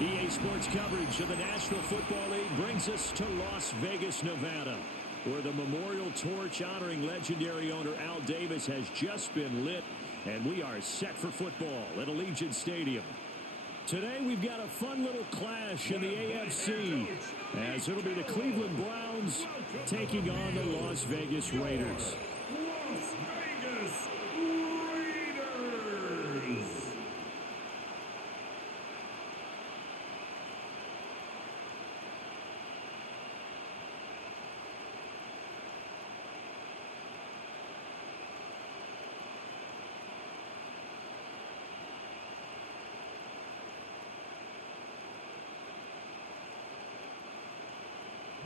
EA Sports coverage of the National Football League brings us to Las Vegas, Nevada, where the memorial torch honoring legendary owner Al Davis has just been lit, and we are set for football at Allegiant Stadium. Today we've got a fun little clash in the AFC, as it'll be the Cleveland Browns taking on the Las Vegas Raiders. Las Vegas Raiders.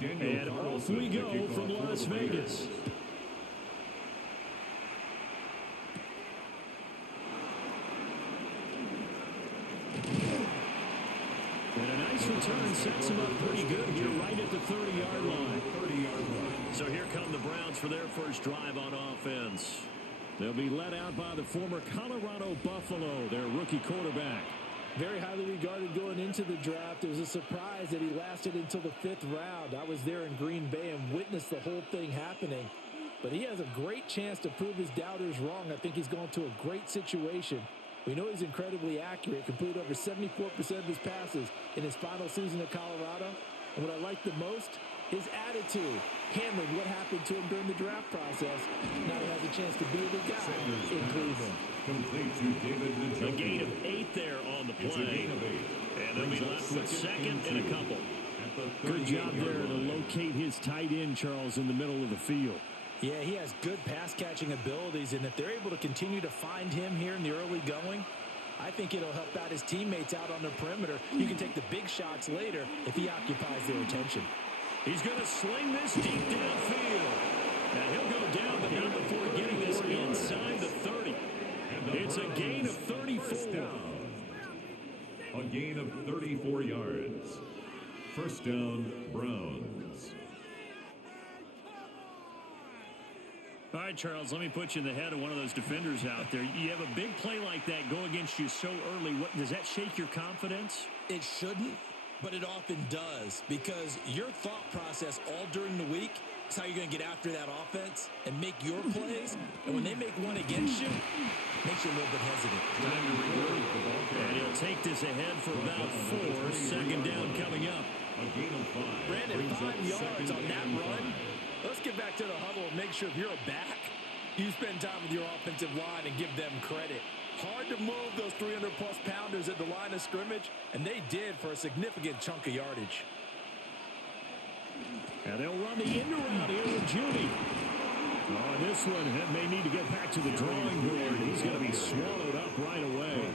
And off we go from Las Vegas. And a nice return sets him up pretty good here right at the 30-yard line. So here come the Browns for their first drive on offense. They'll be led out by the former Colorado Buffalo, their rookie quarterback. Very highly regarded going into the draft. It was a surprise that he lasted until the 5th round. I was there in Green Bay and witnessed the whole thing happening. But he has a great chance to prove his doubters wrong. I think he's going to a great situation. We know he's incredibly accurate, completed over 74% of his passes in his final season at Colorado. And what I like the most, his attitude, handling what happened to him during the draft process. Now he has a chance to be the guy in Cleveland. Complete to David A gain of 8 there on the play. And they'll be left with second and a couple. Good job there to locate his tight end, Charles, in the middle of the field. Yeah, he has good pass-catching abilities, and if they're able to continue to find him here in the early going, I think it'll help out his teammates out on the perimeter. You can take the big shots later if he occupies their attention. He's going to sling this deep downfield. And he'll go down, but not before getting this inside the 30. It's a gain of 34. A gain of 34 yards. First down, Browns. All right, Charles, let me put you in the head of one of those defenders out there. You have a big play like that go against you so early. What, does that shake your confidence? It shouldn't, but it often does, because your thought process all during the week is how you're going to get after that offense and make your plays. And when they make one against you, it makes you a little bit hesitant. Time to regroup. And he'll take this ahead for about 4. Second down coming up. A gain of 5. Brandon, 5 yards on that run. Let's get back to the huddle and make sure if you're a back, you spend time with your offensive line and give them credit. Hard to move those 300-plus pounders at the line of scrimmage, and they did for a significant chunk of yardage. And they'll run the end around here with Judy. Oh, and this one may need to get back to the drawing board. He's going to be swallowed up right away.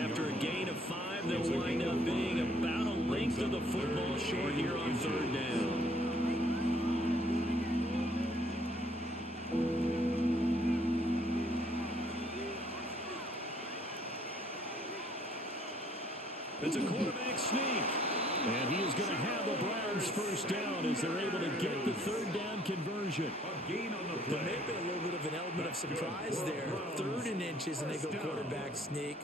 After a gain of 5, they'll wind up being about a length of the football short here on third down. It's a quarterback sneak. And he is going to have the Browns first down as they're able to get the third down conversion. There may be a little bit of an element of surprise there. 3rd and inches, and they go quarterback sneak.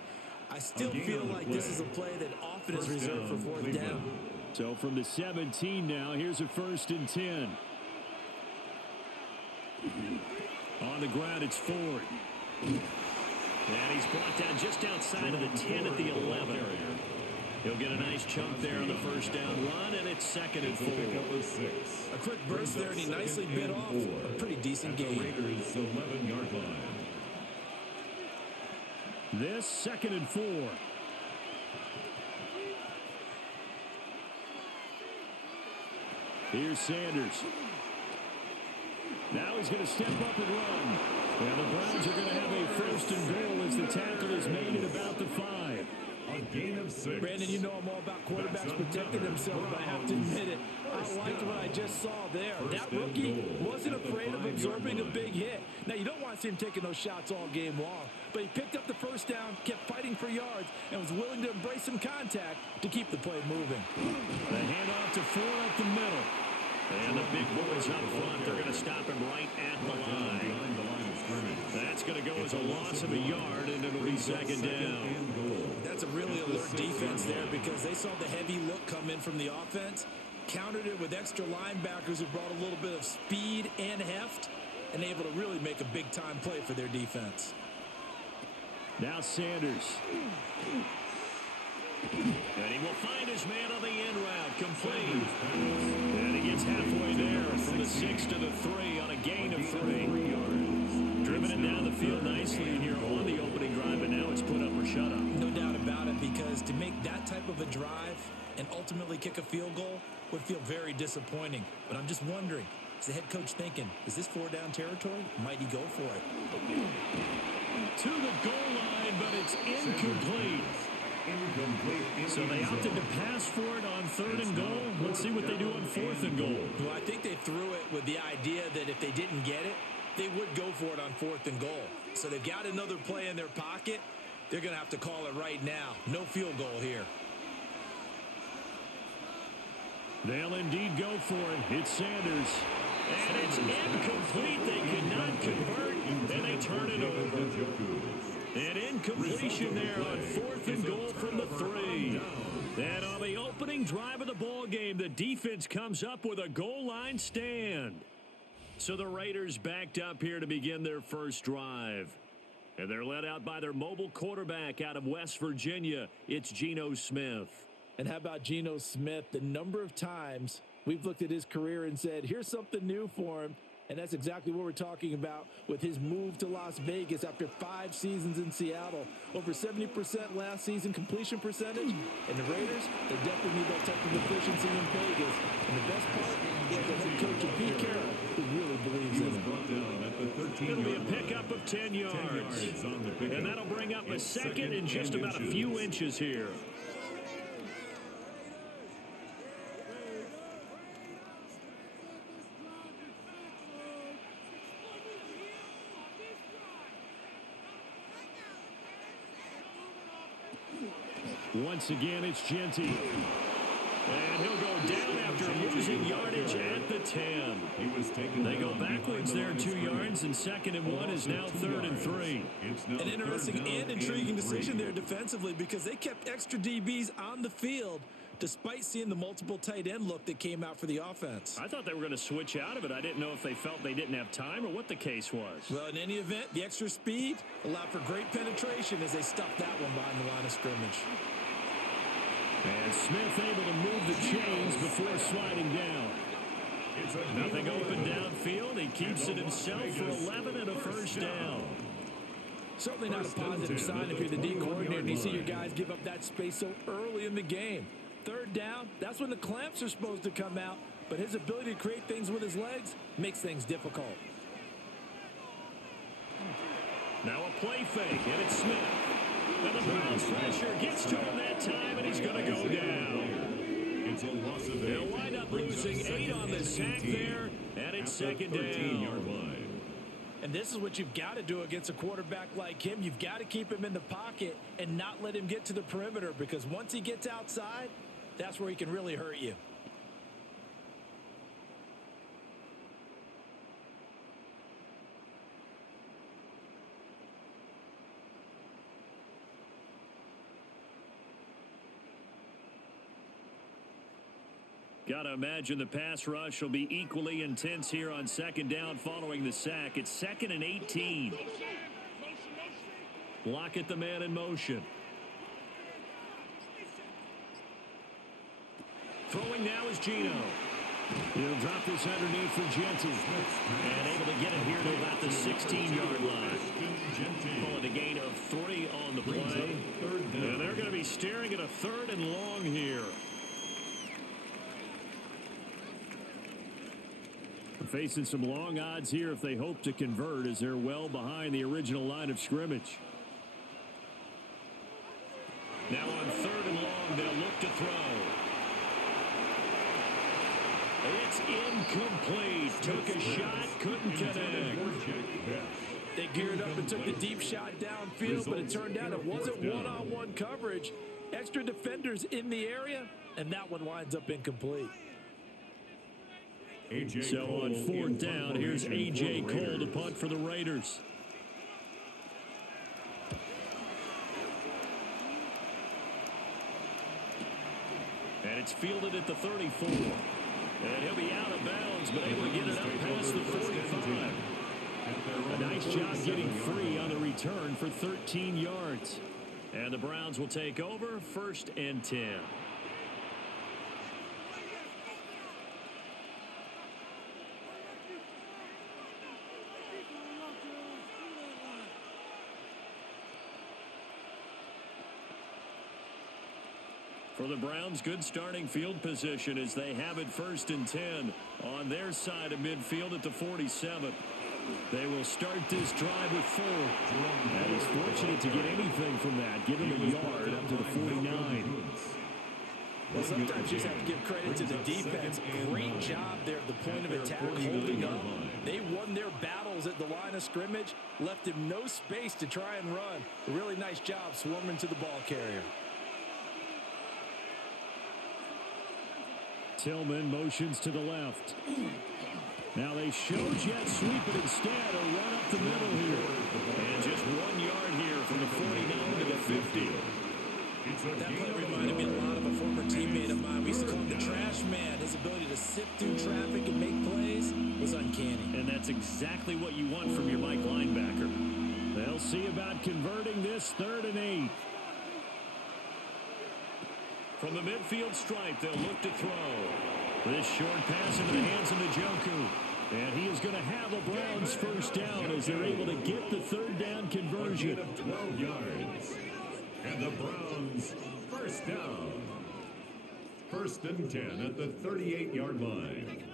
I still feel like this is a play that often is reserved for 4th down. So from the 17 now, here's a 1st and 10. On the ground, it's Ford. And he's brought down just outside of the 10 at the 11. He'll get a nice chunk there on the first down run, and it's 2nd and 4. A quick burst there, and he nicely bit off a pretty decent gain. Raiders' 11-yard line. This 2nd and 4. Here's Sanders. Now he's going to step up and run. And the Browns are going to have a 1st and goal as the tackle is made at about the 5. A gain of 6. Brandon, you know I'm all about quarterbacks protecting themselves, but I have to admit it. I like what I just saw there. That rookie wasn't afraid of absorbing a big hit. Now, you don't want to see him taking those shots all game long, but he picked up the first down, kept fighting for yards, and was willing to embrace some contact to keep the play moving. The handoff to Ford up the middle. And the big boys up front, they're going to stop him right at the line. That's going to go as a loss of a yard, and it'll be 2nd down. that's a really alert defense there because they saw the heavy look come in from the offense, countered it with extra linebackers who brought a little bit of speed and heft, and able to really make a big-time play for their defense. Now Sanders. And he will find his man on the end route, complete. And he gets halfway there from the 6 to the 3 on a gain of 3. Driven it down the field nicely here on the opening drive, and now it's put up or shut up. No doubt about it, because to make that type of a drive and ultimately kick a field goal would feel very disappointing. But I'm just wondering, is the head coach thinking, is this 4-down territory? Might he go for it? To the goal line, but it's incomplete. So they opted to pass for it on 3rd and goal. Let's see what they do on 4th and goal. Well, I think they threw it with the idea that if they didn't get it, they would go for it on 4th and goal. So they've got another play in their pocket. They're going to have to call it right now. No field goal here. They'll indeed go for it. It's Sanders. And it's incomplete. They cannot convert, and they turn it over. An incompletion there on 4th and goal from the 3. And on the opening drive of the ball game, the defense comes up with a goal line stand. So the Raiders backed up here to begin their first drive. And they're led out by their mobile quarterback out of West Virginia. It's Geno Smith. And how about Geno Smith? The number of times we've looked at his career and said, here's something new for him. And that's exactly what we're talking about with his move to Las Vegas after 5 seasons in Seattle. Over 70% last season completion percentage. And the Raiders, they definitely need that type of efficiency in Vegas. And the best part, he has a head coach of Pete Carroll who really believes in him. It'll be a pickup of 10 yards. And that'll bring up a second and just about a few inches here. Once again, it's Genty. And he'll go down after losing yardage at the 10. They go backwards there 2 yards, and 2nd and 1 is now 3rd and 3. An interesting and intriguing decision there defensively because they kept extra DBs on the field despite seeing the multiple tight end look that came out for the offense. I thought they were going to switch out of it. I didn't know if they felt they didn't have time or what the case was. Well, in any event, the extra speed allowed for great penetration as they stuffed that one behind the line of scrimmage. And Smith able to move the chains before sliding down. Nothing open downfield. He keeps it himself for 11 and a first down. Certainly not a positive sign if you're the D coordinator and you see your guys give up that space so early in the game. 3rd down, that's when the clamps are supposed to come out, but his ability to create things with his legs makes things difficult. Now a play fake, and it's Smith. And the Browns pressure gets to him that time, and he's going to go down. It's a loss of 8. They'll wind up losing 8 on the sack there, and it's 2nd down. And this is what you've got to do against a quarterback like him. You've got to keep him in the pocket and not let him get to the perimeter because once he gets outside, that's where he can really hurt you. Got to imagine the pass rush will be equally intense here on 2nd down following the sack. It's 2nd and 18. Lockett the man in motion. Throwing now is Geno. He'll drop this underneath for Genty. And able to get it here to about the 16-yard line. Pulling a gain of 3 on the play. And they're going to be staring at a 3rd and long here. Facing some long odds here if they hope to convert as they're well behind the original line of scrimmage. Now on 3rd and long, they'll look to throw. It's incomplete. Took a shot, couldn't connect. They geared up and took the deep shot downfield, but it turned out it wasn't one-on-one coverage. Extra defenders in the area, and that one winds up incomplete. So on 4th down, here's A.J. Cole to punt for the Raiders. And it's fielded at the 34. And he'll be out of bounds, but able to get it up past the 45. A nice job getting free on the return for 13 yards. And the Browns will take over, 1st and 10. For the Browns, good starting field position as they have it 1st and 10 on their side of midfield at the 47. They will start this drive with 4. And he's fortunate to get anything from that. Give him a yard up to the 49. Well, sometimes you just have to give credit to the defense. Great job there at the point of attack, holding up. They won their battles at the line of scrimmage, left him no space to try and run. A really nice job swarming to the ball carrier. Tillman motions to the left. Now they show jet sweep it instead, a run up the middle here. And just 1 yard here from the 49 to the 50. That play reminded me a lot of a former teammate of mine. We used to call him the trash man. His ability to sift through traffic and make plays was uncanny. And that's exactly what you want from your Mike linebacker. They'll see about converting this 3rd and 8. From the midfield stripe, they'll look to throw. This short pass into the hands of Njoku. And he is going to have a Browns 1st down as they're able to get the 3rd down conversion. 12 yards. And the Browns 1st down. 1st and 10 at the 38-yard line.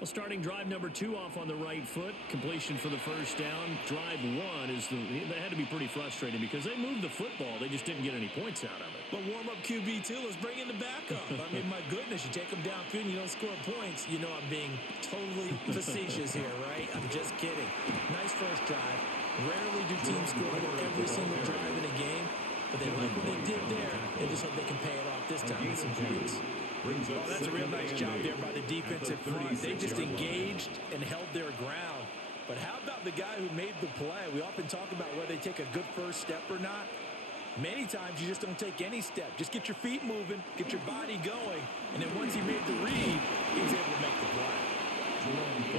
Well, starting drive number 2 off on the right foot. Completion for the 1st down. Drive 1 is that had to be pretty frustrating because they moved the football. They just didn't get any points out of it. But warm-up QB, too. Let's bring in the backup. I mean, my goodness, you take them downfield and you don't score points. You know I'm being totally facetious here, right? I'm just kidding. Nice first drive. Rarely do teams score every single drive in a game. But they like what they did there. They just hope they can pay it off this time with some points. Oh, that's a real nice job there by the defensive front. They just engaged and held their ground. But how about the guy who made the play? We often talk about whether they take a good first step or not. Many times you just don't take any step. Just get your feet moving, get your body going, and then once he made the read, he was able to make the play.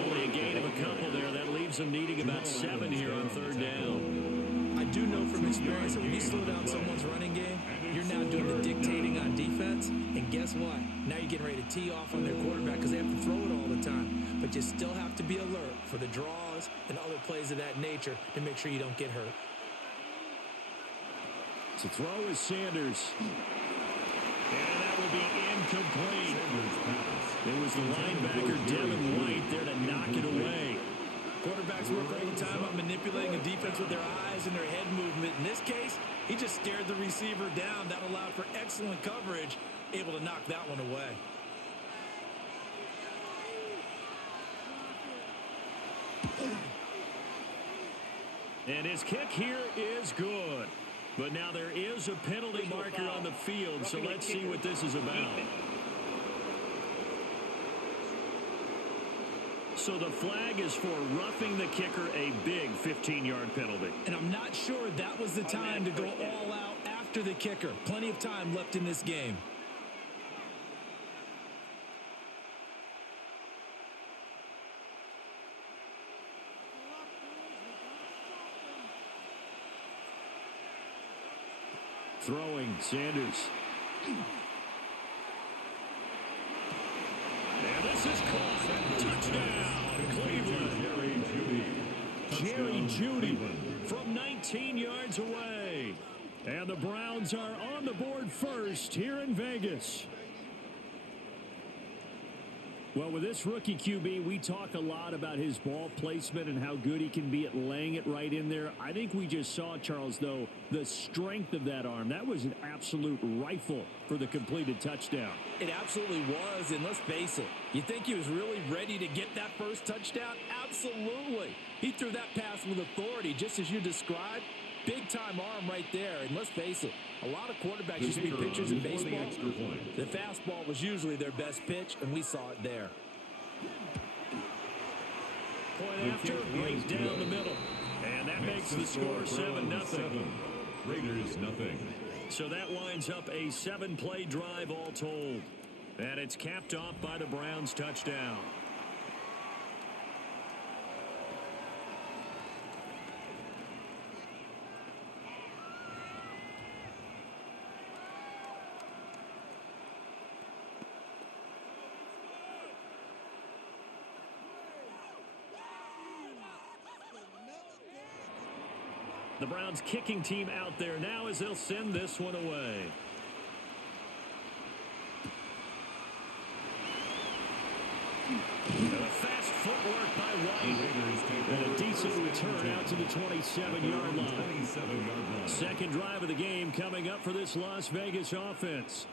Only a gain of a couple there. That leaves them needing about 7 here on 3rd down. I do know from experience that when you slow down someone's running game, you're now doing the dictating on defense. And guess what? Now you're getting ready to tee off on their quarterback because they have to throw it all the time. But you still have to be alert for the draws and other plays of that nature to make sure you don't get hurt. To throw is Sanders. And that will be incomplete. It was the linebacker, Devin White, there to knock it away. Quarterbacks work all the time on manipulating a defense with their eyes and their head movement. In this case, he just stared the receiver down. That allowed for excellent coverage, able to knock that one away. And his kick here is good. But now there is a penalty marker on the field, so let's see what this is about. So the flag is for roughing the kicker, a big 15-yard penalty. And I'm not sure that was the time to go all out after the kicker. Plenty of time left in this game. Throwing, Sanders. And this is caught. Touchdown, Cleveland. Jerry Jeudy from 19 yards away. And the Browns are on the board first here in Vegas. Well, with this rookie QB, we talk a lot about his ball placement and how good he can be at laying it right in there. I think we just saw, Charles, though, the strength of that arm. That was an absolute rifle for the completed touchdown. It absolutely was, and let's face it, you think he was really ready to get that first touchdown? Absolutely. He threw that pass with authority, just as you described. Big-time arm right there, and let's face it, a lot of quarterbacks used to be pitchers in baseball. The fastball was usually their best pitch, and we saw it there. Point after, right down the middle. And that makes the score 7-0. Raiders nothing. So that winds up a 7-play drive all told. And it's capped off by the Browns touchdown. The Browns kicking team out there now as they'll send this one away. And a fast footwork by White. And a decent return out to the 27-yard line. Second drive of the game coming up for this Las Vegas offense.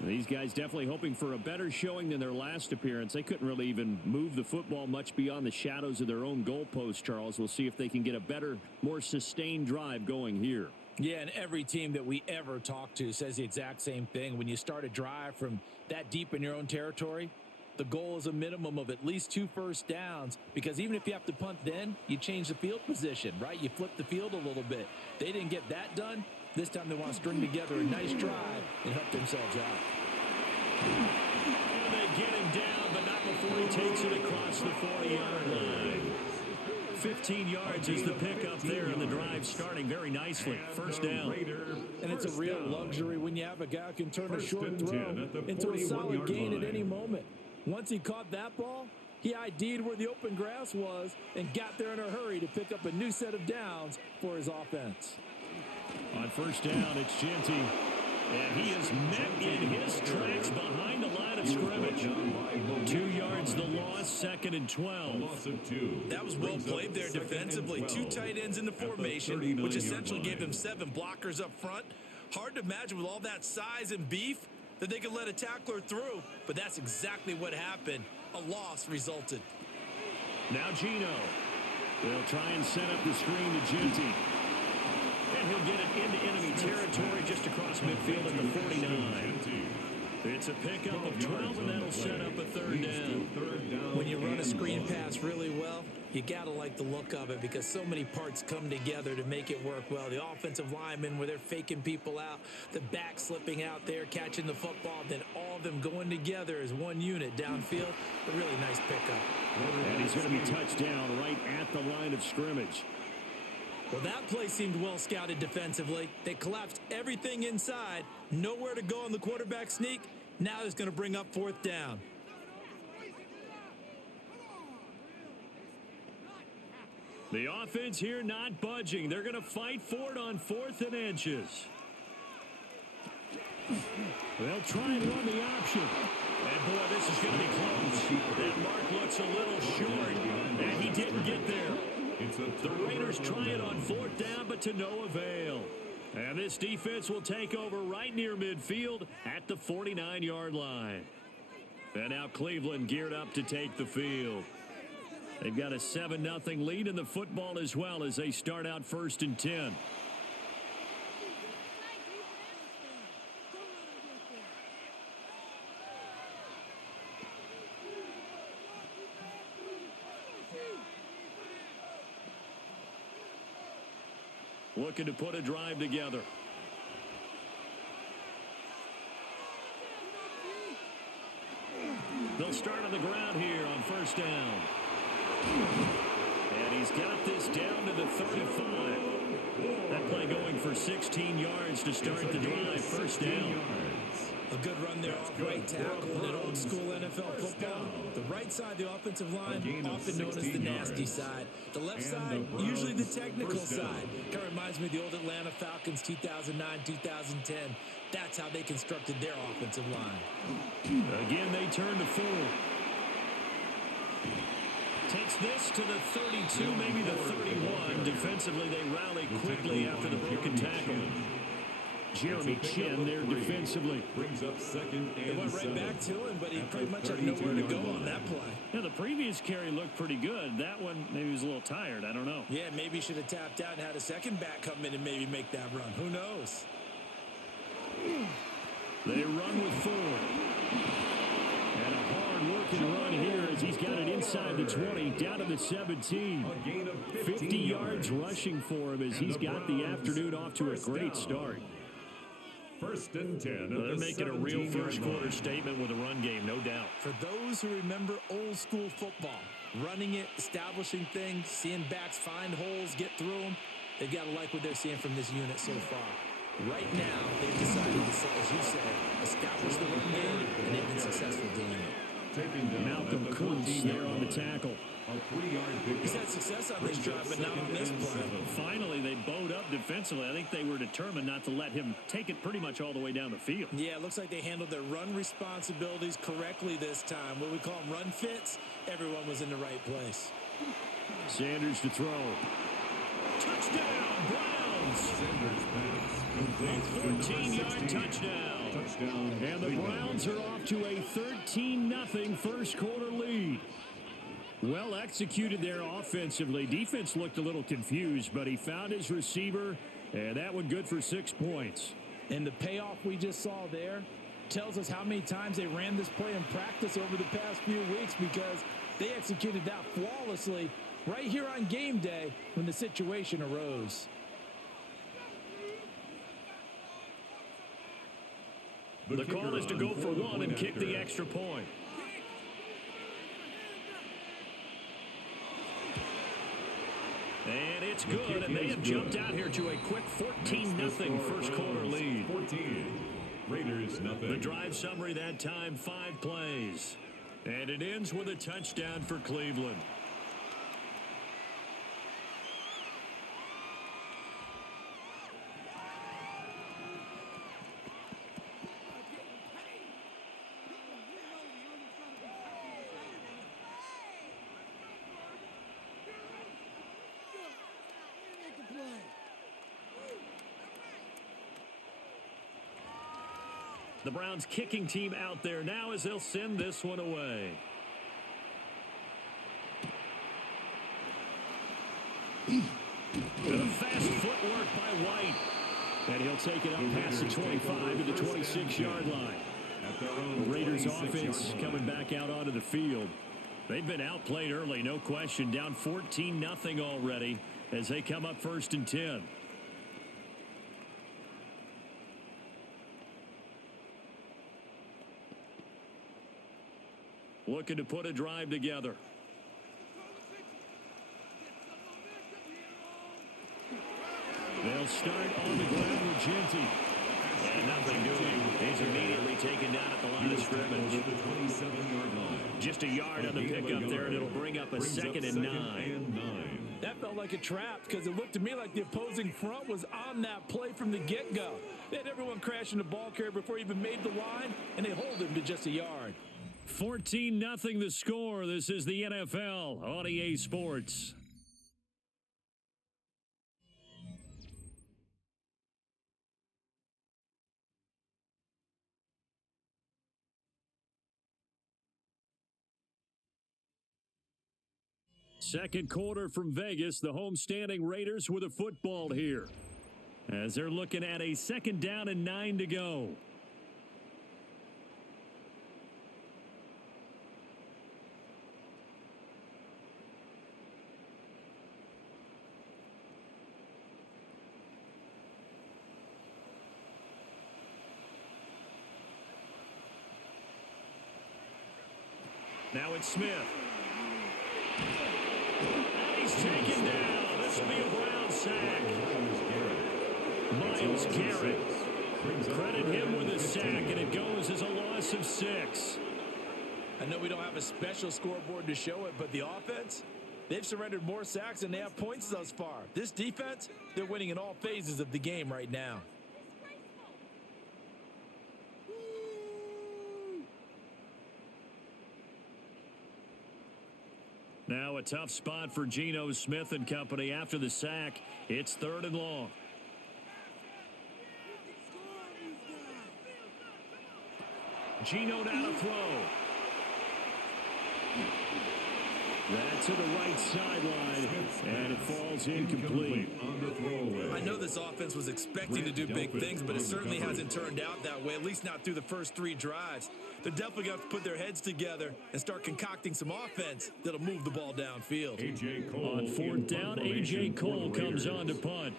These guys definitely hoping for a better showing than their last appearance. They couldn't really even move the football much beyond the shadows of their own goalpost, Charles. We'll see if they can get a better, more sustained drive going here. Yeah, and every team that we ever talk to says the exact same thing. When you start a drive from that deep in your own territory, the goal is a minimum of at least 2 first downs, because even if you have to punt then, you change the field position, right? You flip the field a little bit. They didn't get that done. This time they want to string together a nice drive and help themselves out. And they get him down, but not before he takes it across the 40-yard line. 15 yards is the pickup there, and the drive starting very nicely. First down. And it's a real luxury when you have a guy who can turn a short throw into a solid gain at any moment. Once he caught that ball, he ID'd where the open grass was and got there in a hurry to pick up a new set of downs for his offense. On first down, it's Genty. And he is met in his tracks behind the line of scrimmage. 2 yards the loss, second and 12. That was well played there defensively. 2 tight ends in the formation, which essentially gave them 7 blockers up front. Hard to imagine with all that size and beef that they could let a tackler through, but that's exactly what happened. A loss resulted. Now Gino. They'll try and set up the screen to Genty. And he'll get it into enemy territory just across midfield at the 49. It's a pickup of 12, and that'll set up a third down. When you run a screen pass really well, you got to like the look of it because so many parts come together to make it work well. The offensive linemen, where they're faking people out, the back slipping out there, catching the football, then all of them going together as one unit downfield. A really nice pickup. And he's going to be touched down right at the line of scrimmage. Well, that play seemed well scouted defensively. They collapsed everything inside. Nowhere to go on the quarterback sneak. Now it's going to bring up fourth down. The offense here not budging. They're going to fight for it on 4th and inches. They'll try and run the option. And, boy, this is going to be close. That mark looks a little short, and he didn't get there. The Raiders try it on 4th down, but to no avail. And this defense will take over right near midfield at the 49-yard line. And now Cleveland geared up to take the field. They've got a 7-0 lead in the football as well as they start out 1st and 10. Looking to put a drive together. They'll start on the ground here on 1st down. And he's got this down to the 35. That play going for 16 yards to start the drive. 1st down. A good run there off right tackle in an old school NFL football. The right side of the offensive line, often known as the nasty side. The left side, usually the technical side. Kind of reminds me of the old Atlanta Falcons 2009, 2010. That's how they constructed their offensive line. Again, they turn to 4. Takes this to the 32, maybe the 31. Defensively, they rally quickly after the broken tackle. Jeremy Chin there defensively. Brings up 2nd and They went right 7. back to him, but he pretty much had nowhere to go on that play. Yeah, the previous carry looked pretty good. That one, maybe he was a little tired. I don't know. Yeah, maybe he should have tapped out and had a second back come in and maybe make that run. Who knows? They run with 4. And a hard-working run here as he's got it inside the 20, down to the 17. 50 yards rushing for him as he's got the afternoon off to a great start. First and 10. They're making a real first-quarter statement with a run game, no doubt. For those who remember old-school football, running it, establishing things, seeing backs find holes, get through them, they've got to like what they're seeing from this unit so far. Right now, they've decided to, as you said, establish the run game, and they've been successful doing it. Malcolm Kuntz there on the tackle. A 3-yard pickup. He's had success on this drive, but not on this play. Finally, they bowed up defensively. I think they were determined not to let him take it pretty much all the way down the field. Yeah, it looks like they handled their run responsibilities correctly this time. What we call them run fits, everyone was in the right place. Sanders to throw. Touchdown, Browns! Sanders pass. A 14-yard touchdown. And the Browns are off to a 13-0 first-quarter lead. Well executed there offensively. Defense looked a little confused, but he found his receiver, and that one good for 6 points. And the payoff we just saw there tells us how many times they ran this play in practice over the past few weeks, because they executed that flawlessly right here on game day when the situation arose. The call is to go for one and kick the extra point. And it's good, and they have jumped out here to a quick 14-0 first-quarter lead. 14. Raiders nothing. The drive summary that time, 5 plays. And it ends with a touchdown for Cleveland. The Browns kicking team out there now as they'll send this one away. And a fast footwork by White. And he'll take it up past the 25 to the 26-yard line. The Raiders offense coming back out onto the field. They've been outplayed early, no question. Down 14-0 already as they come up first and 10. Looking to put a drive together. They'll start on the ground with Genty. And nothing doing. He's immediately taken down at the line of scrimmage. The 27-yard line. Just a yard on the pickup there, and it'll bring up a second and 9. That felt like a trap, because it looked to me like the opposing front was on that play from the get-go. They had everyone crashing the ball carrier before he even made the line, and they hold him to just a yard. 14-0 the score. This is the NFL on EA Sports. Second quarter from Vegas. The homestanding Raiders with a football here, as they're looking at a second down and 9 to go. Now it's Smith. And he's taken down. This will be a Brown sack. Myles Garrett. Credit him with a sack, and it goes as a loss of 6. I know we don't have a special scoreboard to show it, but the offense, they've surrendered more sacks than they have points thus far. This defense, they're winning in all phases of the game right now. Now a tough spot for Geno Smith and company after the sack. It's 3rd and long. Geno now to throw. That's to the right sideline, and it falls incomplete. I know this offense was expecting to do big things, but it certainly hasn't turned out that way, at least not through the first 3 drives. They're definitely going to have to put their heads together and start concocting some offense that'll move the ball downfield. On 4th down, A.J. Cole comes on to punt.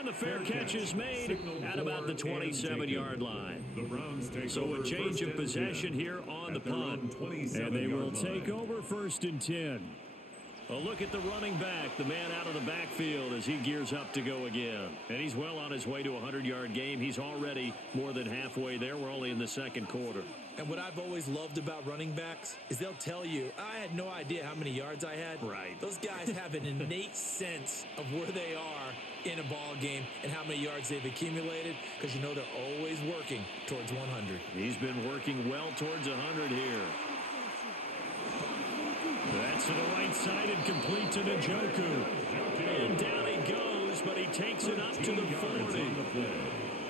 And the fair catch is made at about the 27-yard line. So a change of possession here on the punt. And they will take over 1st and 10. A look at the running back, the man out of the backfield as he gears up to go again. And he's well on his way to a 100-yard game. He's already more than halfway there. We're only in the 2nd quarter. And what I've always loved about running backs is they'll tell you, I had no idea how many yards I had. Right. Those guys have an innate sense of where they are in a ball game and how many yards they've accumulated, because you know they're always working towards 100. He's been working well towards 100 here. That's to the right side and complete to Njoku. And down he goes, but he takes it up to the 40.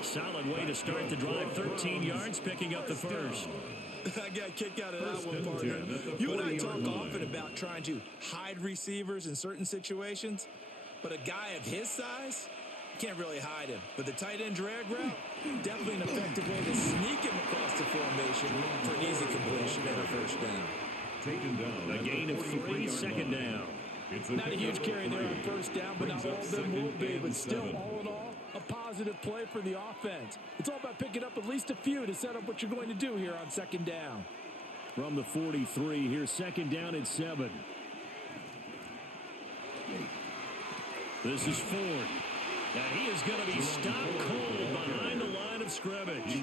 Solid way to start the drive. 13 yards, picking up the first. I got a kick out of that one, partner. You and I talk often about trying to hide receivers in certain situations, but a guy of his size, can't really hide him. But the tight end drag route, definitely an effective way to sneak him across the formation for an easy completion and a first down. Taken down. A gain of 3, 2nd down. Not a huge carry there on 1st down, but not all of them will be. But still, all in all, a positive play for the offense. It's all about picking up at least a few to set up what you're going to do here on 2nd down. From the 43, here's 2nd down and 7. This is Ford. And he is going to be stopped cold behind the line of scrimmage.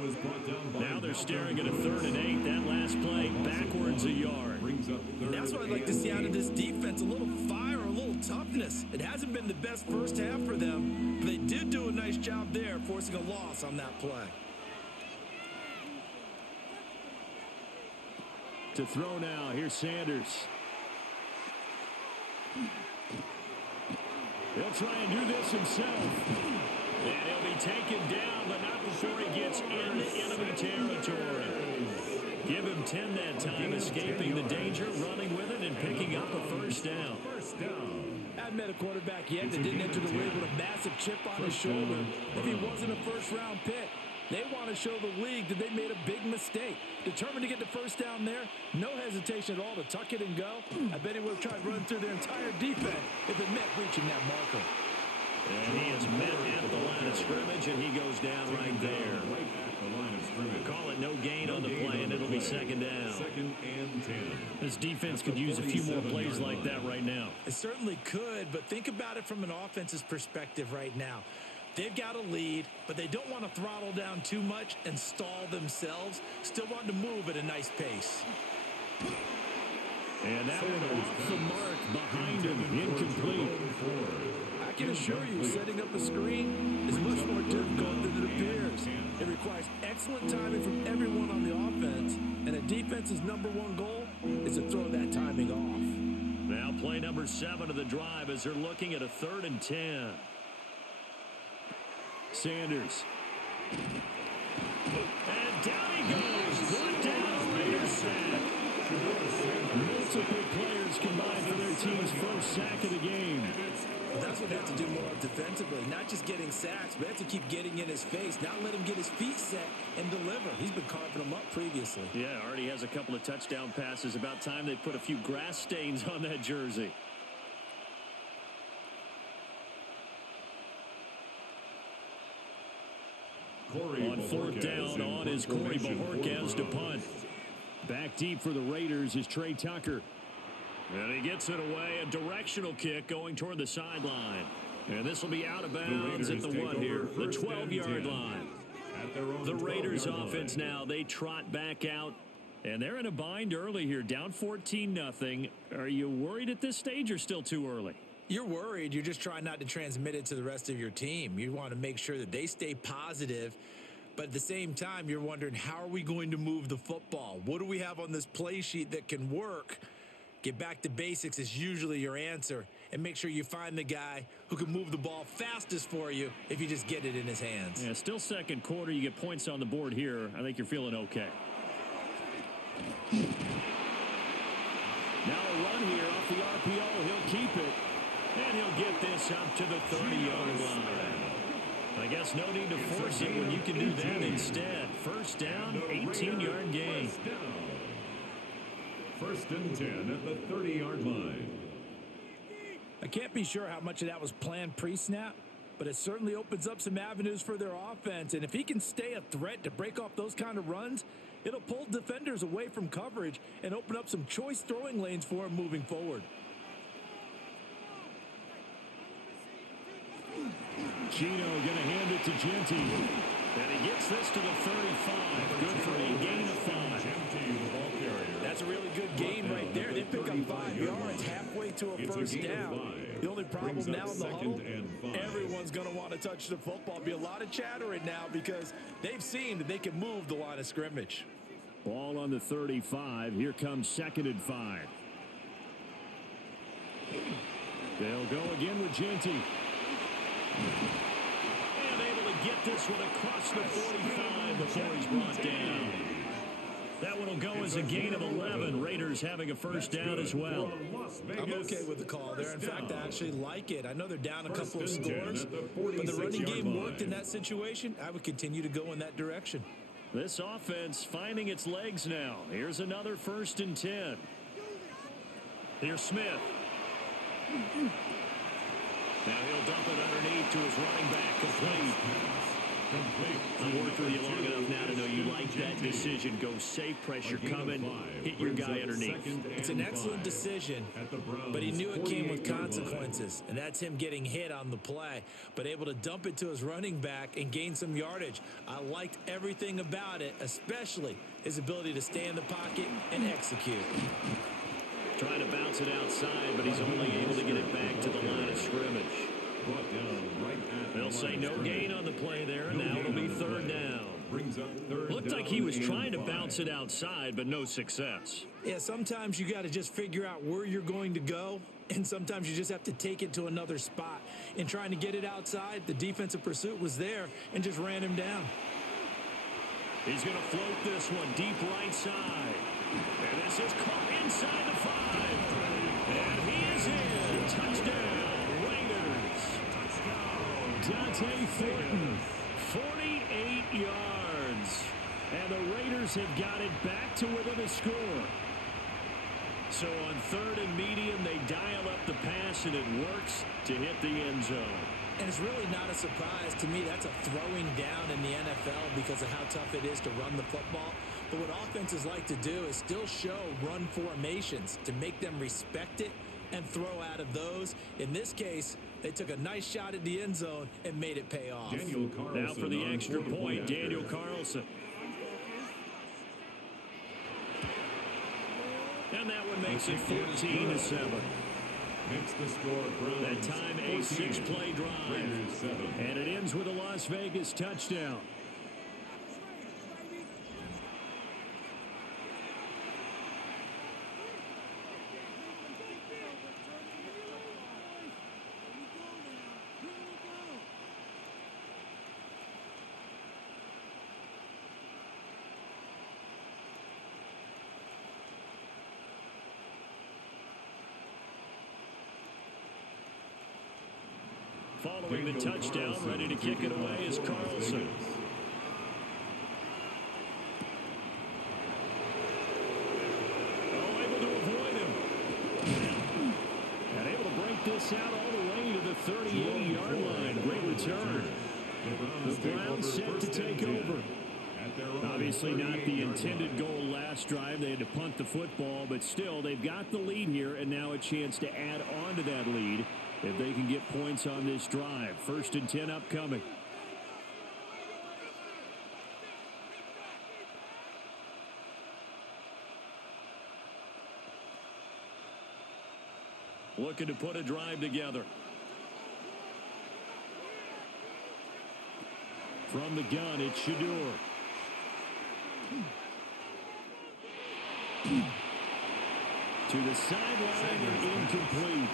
Now they're staring at a 3rd and 8. That last play, backwards a yard. And that's what I'd like to see out of this defense. A little fire, a little toughness. It hasn't been the best first half for them, but they did do a nice job there, forcing a loss on that play. To throw now, here's Sanders. He'll try and do this himself. And he'll be taken down, but not before he gets into enemy territory. Give him 10 that time, escaping the danger, running with it, and picking up a first down. I haven't met a quarterback yet that didn't enter the league with a massive chip on his shoulder. If he wasn't a first-round pick, they want to show the league that they made a big mistake. Determined to get the first down there, no hesitation at all to tuck it and go. I bet he would have tried to run through their entire defense if it meant reaching that marker. And he is met at the line of scrimmage, and he goes down right there. Call it no gain on the play, and it'll be 2nd down. 2nd and 10. This defense could use a few more plays like that right now. It certainly could, but think about it from an offense's perspective right now. They've got a lead, but they don't want to throttle down too much and stall themselves. Still want to move at a nice pace. And that one off the mark behind him, incomplete. I can assure you, setting up a screen is much more difficult than it appears. It requires excellent timing from everyone on the offense, and a defense's #1 goal is to throw that timing off. Now play number 7 of the drive as they're looking at a 3rd and 10. Sanders. And down he goes. Brought down, Raiders sack. Multiple players combined for their team's first sack of the game. That's what they have to do more defensively. Not just getting sacks, but they have to keep getting in his face. Not let him get his feet set and deliver. He's been carving them up previously. Yeah, already has a couple of touchdown passes. About time they put a few grass stains on that jersey. On 4th down, on is Corey Bojorquez to punt. Back deep for the Raiders is Trey Tucker. And he gets it away. A directional kick going toward the sideline. And this will be out of bounds at the 1 here. The 12-yard line. The Raiders offense now, they trot back out. And they're in a bind early here, down 14-0. Are you worried at this stage or still too early? You're worried. You're just trying not to transmit it to the rest of your team. You want to make sure that they stay positive. But at the same time, you're wondering, how are we going to move the football? What do we have on this play sheet that can work? Get back to basics is usually your answer. And make sure you find the guy who can move the ball fastest for you if you just get it in his hands. Yeah, still 2nd quarter. You get points on the board here. I think you're feeling okay. Now a run here off the RPO. He'll keep it. And he'll get this up to the 30-yard line. I guess no need to force it when you can do that instead. First down, 18-yard gain. 1st and 10 at the 30-yard line. I can't be sure how much of that was planned pre-snap, but it certainly opens up some avenues for their offense. And if he can stay a threat to break off those kind of runs, it'll pull defenders away from coverage and open up some choice throwing lanes for him moving forward. Gino going to hand it to Genty. And he gets this to the 35. Good for a gain of 5. That's a really good gain right there. They pick up 5 yards halfway to a first down. The only problem now in the huddle, everyone's going to want to touch the football. Be a lot of chattering now because they've seen that they can move the line of scrimmage. Ball on the 35. Here comes 2nd and 5. They'll go again with Genty. And able to get this one across the 45 before he's brought down. That one will go as a gain of 11. Raiders having a first down as well. I'm okay with the call there. In fact, I actually like it. I know they're down a couple of scores, but the running game worked in that situation. I would continue to go in that direction. This offense finding its legs now. Here's another 1st and 10. Here's Smith. Now he'll dump it underneath to his running back. Complete. I've worked with you long enough now to know you like that decision. Go safe, pressure coming, hit your guy underneath. It's an excellent decision, but he knew it came with consequences, and that's him getting hit on the play, but able to dump it to his running back and gain some yardage. I liked everything about it, especially his ability to stay in the pocket and execute. Trying to bounce it outside, but he's only able to get it back to the line of scrimmage. They'll say no gain on the play there. Now it'll be 3rd down. Looked like he was trying to bounce it outside, but no success. Yeah, sometimes you got to just figure out where you're going to go, and sometimes you just have to take it to another spot. In trying to get it outside, the defensive pursuit was there and just ran him down. He's going to float this one deep right side. And this is caught inside the 5. And he is in. Touchdown, Raiders. Dante Thornton, 48 yards. And the Raiders have got it back to within a score. So on 3rd and medium, they dial up the pass, and it works to hit the end zone. And it's really not a surprise to me. That's a throwing down in the NFL because of how tough it is to run the football. But what offenses like to do is still show run formations to make them respect it and throw out of those. In this case, they took a nice shot at the end zone and made it pay off. Now for the extra point, Daniel Carlson. And that one makes it 14-7. That time a 6-play drive. And it ends with a Las Vegas touchdown. Following the touchdown, ready to kick it away is Carlson. Oh, able to avoid him. And able to break this out all the way to the 38-yard line. Great return. The Browns set to take over. Obviously not the intended goal last drive. They had to punt the football, but still they've got the lead here, and now a chance to add on to that lead if they can get points on this drive. 1st and 10 upcoming. Looking to put a drive together. From the gun, it's Shador. To the sideline and incomplete.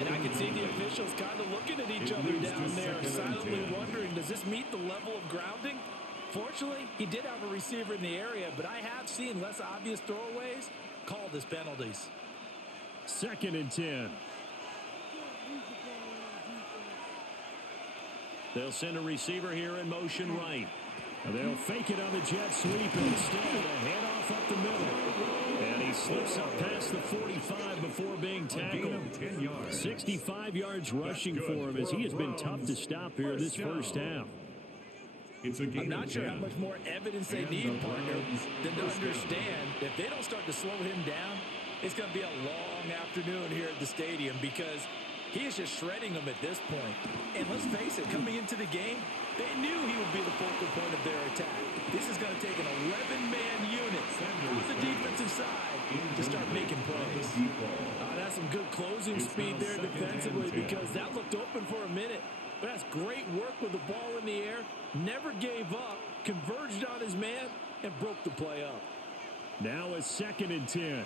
And I can see the officials kind of looking at each other down there, silently wondering, does this meet the level of grounding? Fortunately, he did have a receiver in the area, but I have seen less obvious throwaways called as penalties. 2nd and 10. They'll send a receiver here in motion right. They'll fake it on the jet sweep, and instead a handoff up the middle. And he slips up past the 45 before being tackled. yards. 65 yards rushing for him as he has been tough to stop here this first half. It's a I'm not sure how much more evidence they need, partner, than to understand if they don't start to slow him down, it's going to be a long afternoon here at the stadium because he is just shredding them at this point. And let's face it, coming into the game, they knew he would be the focal point of their attack. This is going to take an 11-man unit on the defensive side to start making plays. That's some good closing speed there defensively because that looked open for a minute. But that's great work with the ball in the air. Never gave up, converged on his man, and broke the play up. Now a 2nd and 10.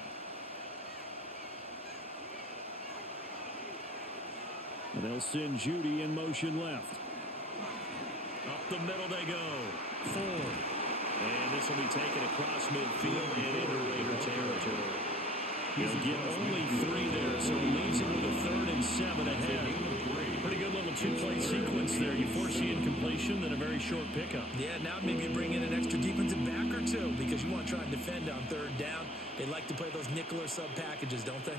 And they'll send Judy in motion left. Up the middle they go. Ford. And this will be taken across midfield and into Raider territory. He'll get only 3 there, so he leaves him with a 3rd and 7 ahead. Pretty good little 2-play sequence there. You foresee incompletion, then a very short pickup. Yeah, now maybe bring in an extra defensive back or 2 because you want to try and defend on 3rd down. They like to play those nickel or sub packages, don't they?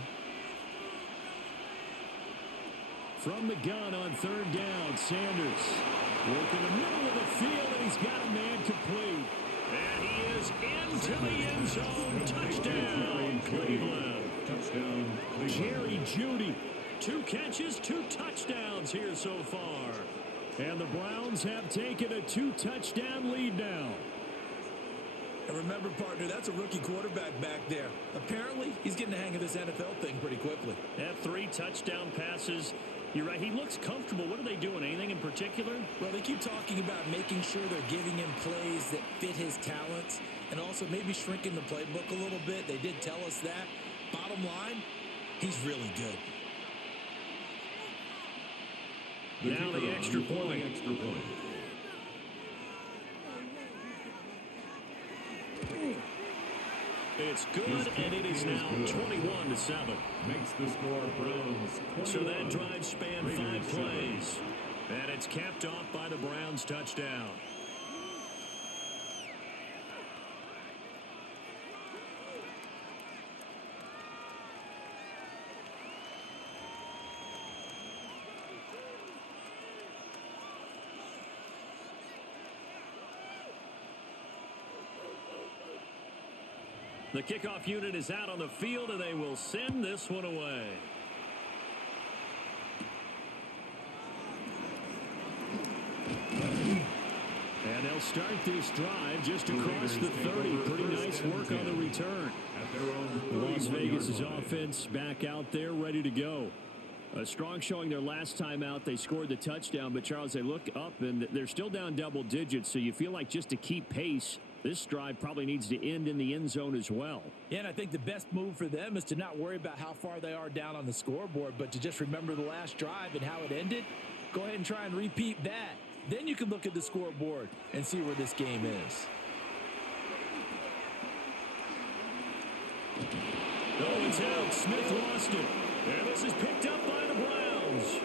From the gun on 3rd down, Sanders working the middle of the field, and he's got a man complete. And he is into the end zone. Touchdown, Cleveland. Touchdown, Cleveland. Jerry Jeudy, 2 catches, 2 touchdowns here so far. And the Browns have taken a 2-touchdown lead now. And remember, partner, that's a rookie quarterback back there. Apparently, he's getting the hang of this NFL thing pretty quickly. Have 3 touchdown passes. You're right. He looks comfortable. What are they doing? Anything in particular? Well, they keep talking about making sure they're giving him plays that fit his talents and also maybe shrinking the playbook a little bit. They did tell us that. Bottom line, he's really good. Now the extra point. It's good, and it is now 21-7. Makes the score Browns 21. So that drive spanned 5 plays. And it's capped off by the Browns touchdown. The kickoff unit is out on the field, and they will send this one away. And they'll start this drive just across the 30. Pretty nice work on the return. Las Vegas' offense back out there ready to go. A strong showing their last time out. They scored the touchdown, but Charles, they look up and they're still down double digits, so you feel like just to keep pace, this drive probably needs to end in the end zone as well. Yeah, and I think the best move for them is to not worry about how far they are down on the scoreboard, but to just remember the last drive and how it ended. Go ahead and try and repeat that. Then you can look at the scoreboard and see where this game is. Oh, it's out. Smith lost it. And this is picked up by the Browns.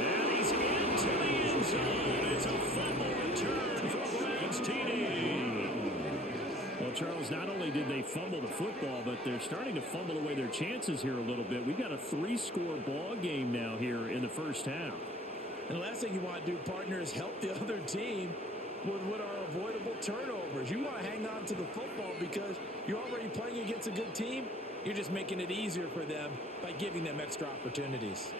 And he's into the end zone. It's a fumble return for Browns TD. Well, Charles, not only did they fumble the football, but they're starting to fumble away their chances here a little bit. We've got a 3-score ball game now here in the first half. And the last thing you want to do, partner, is help the other team with what are avoidable turnovers. You want to hang on to the football because you're already playing against a good team. You're just making it easier for them by giving them extra opportunities.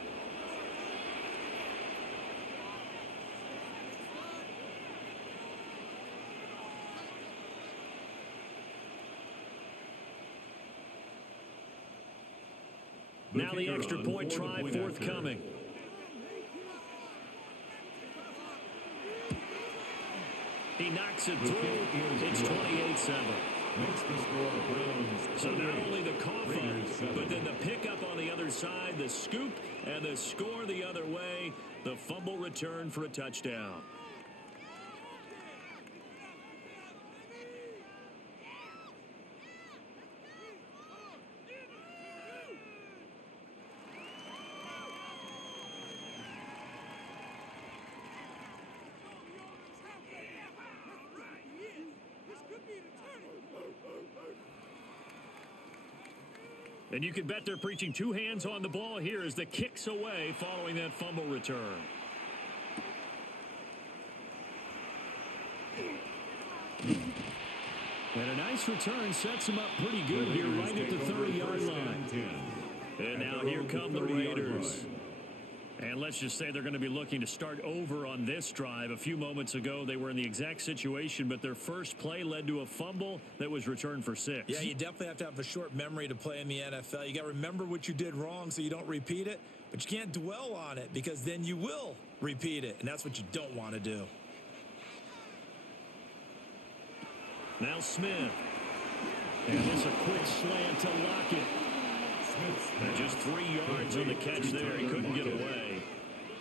Now the extra point try forthcoming. He knocks it through. It's 28-7. So not only the cough up, but then the pickup on the other side, the scoop, and the score the other way. The fumble return for a touchdown. And you can bet they're preaching two hands on the ball here as the kick's away following that fumble return. And a nice return sets him up pretty good here right at the 30-yard line. And now here come the Raiders. And let's just say they're going to be looking to start over on this drive. A few moments ago, they were in the exact situation, but their first play led to a fumble that was returned for 6. Yeah, you definitely have to have a short memory to play in the NFL. You got to remember what you did wrong so you don't repeat it, but you can't dwell on it because then you will repeat it, and that's what you don't want to do. Now Smith. And this a quick slant to Lockett. And just 3 yards on the catch there. He couldn't get away.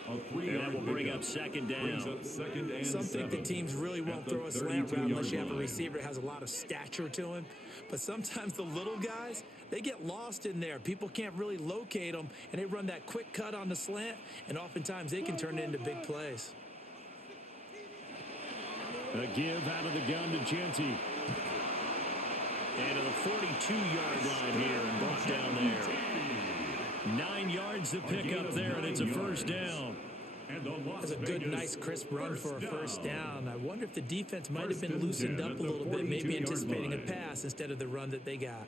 And that will bring up second down. Some think the teams really won't throw a slant route unless you have a receiver that has a lot of stature to him. But sometimes the little guys, they get lost in there. People can't really locate them, and they run that quick cut on the slant, and oftentimes they can turn it into big plays. A give out of the gun to Genty. And to the 42-yard line here and brought down there. 9 yards to pick up there, and it's a first down. That's a good, nice, crisp run for a first down. I wonder if the defense might have been loosened up a little bit, maybe anticipating a pass instead of the run that they got.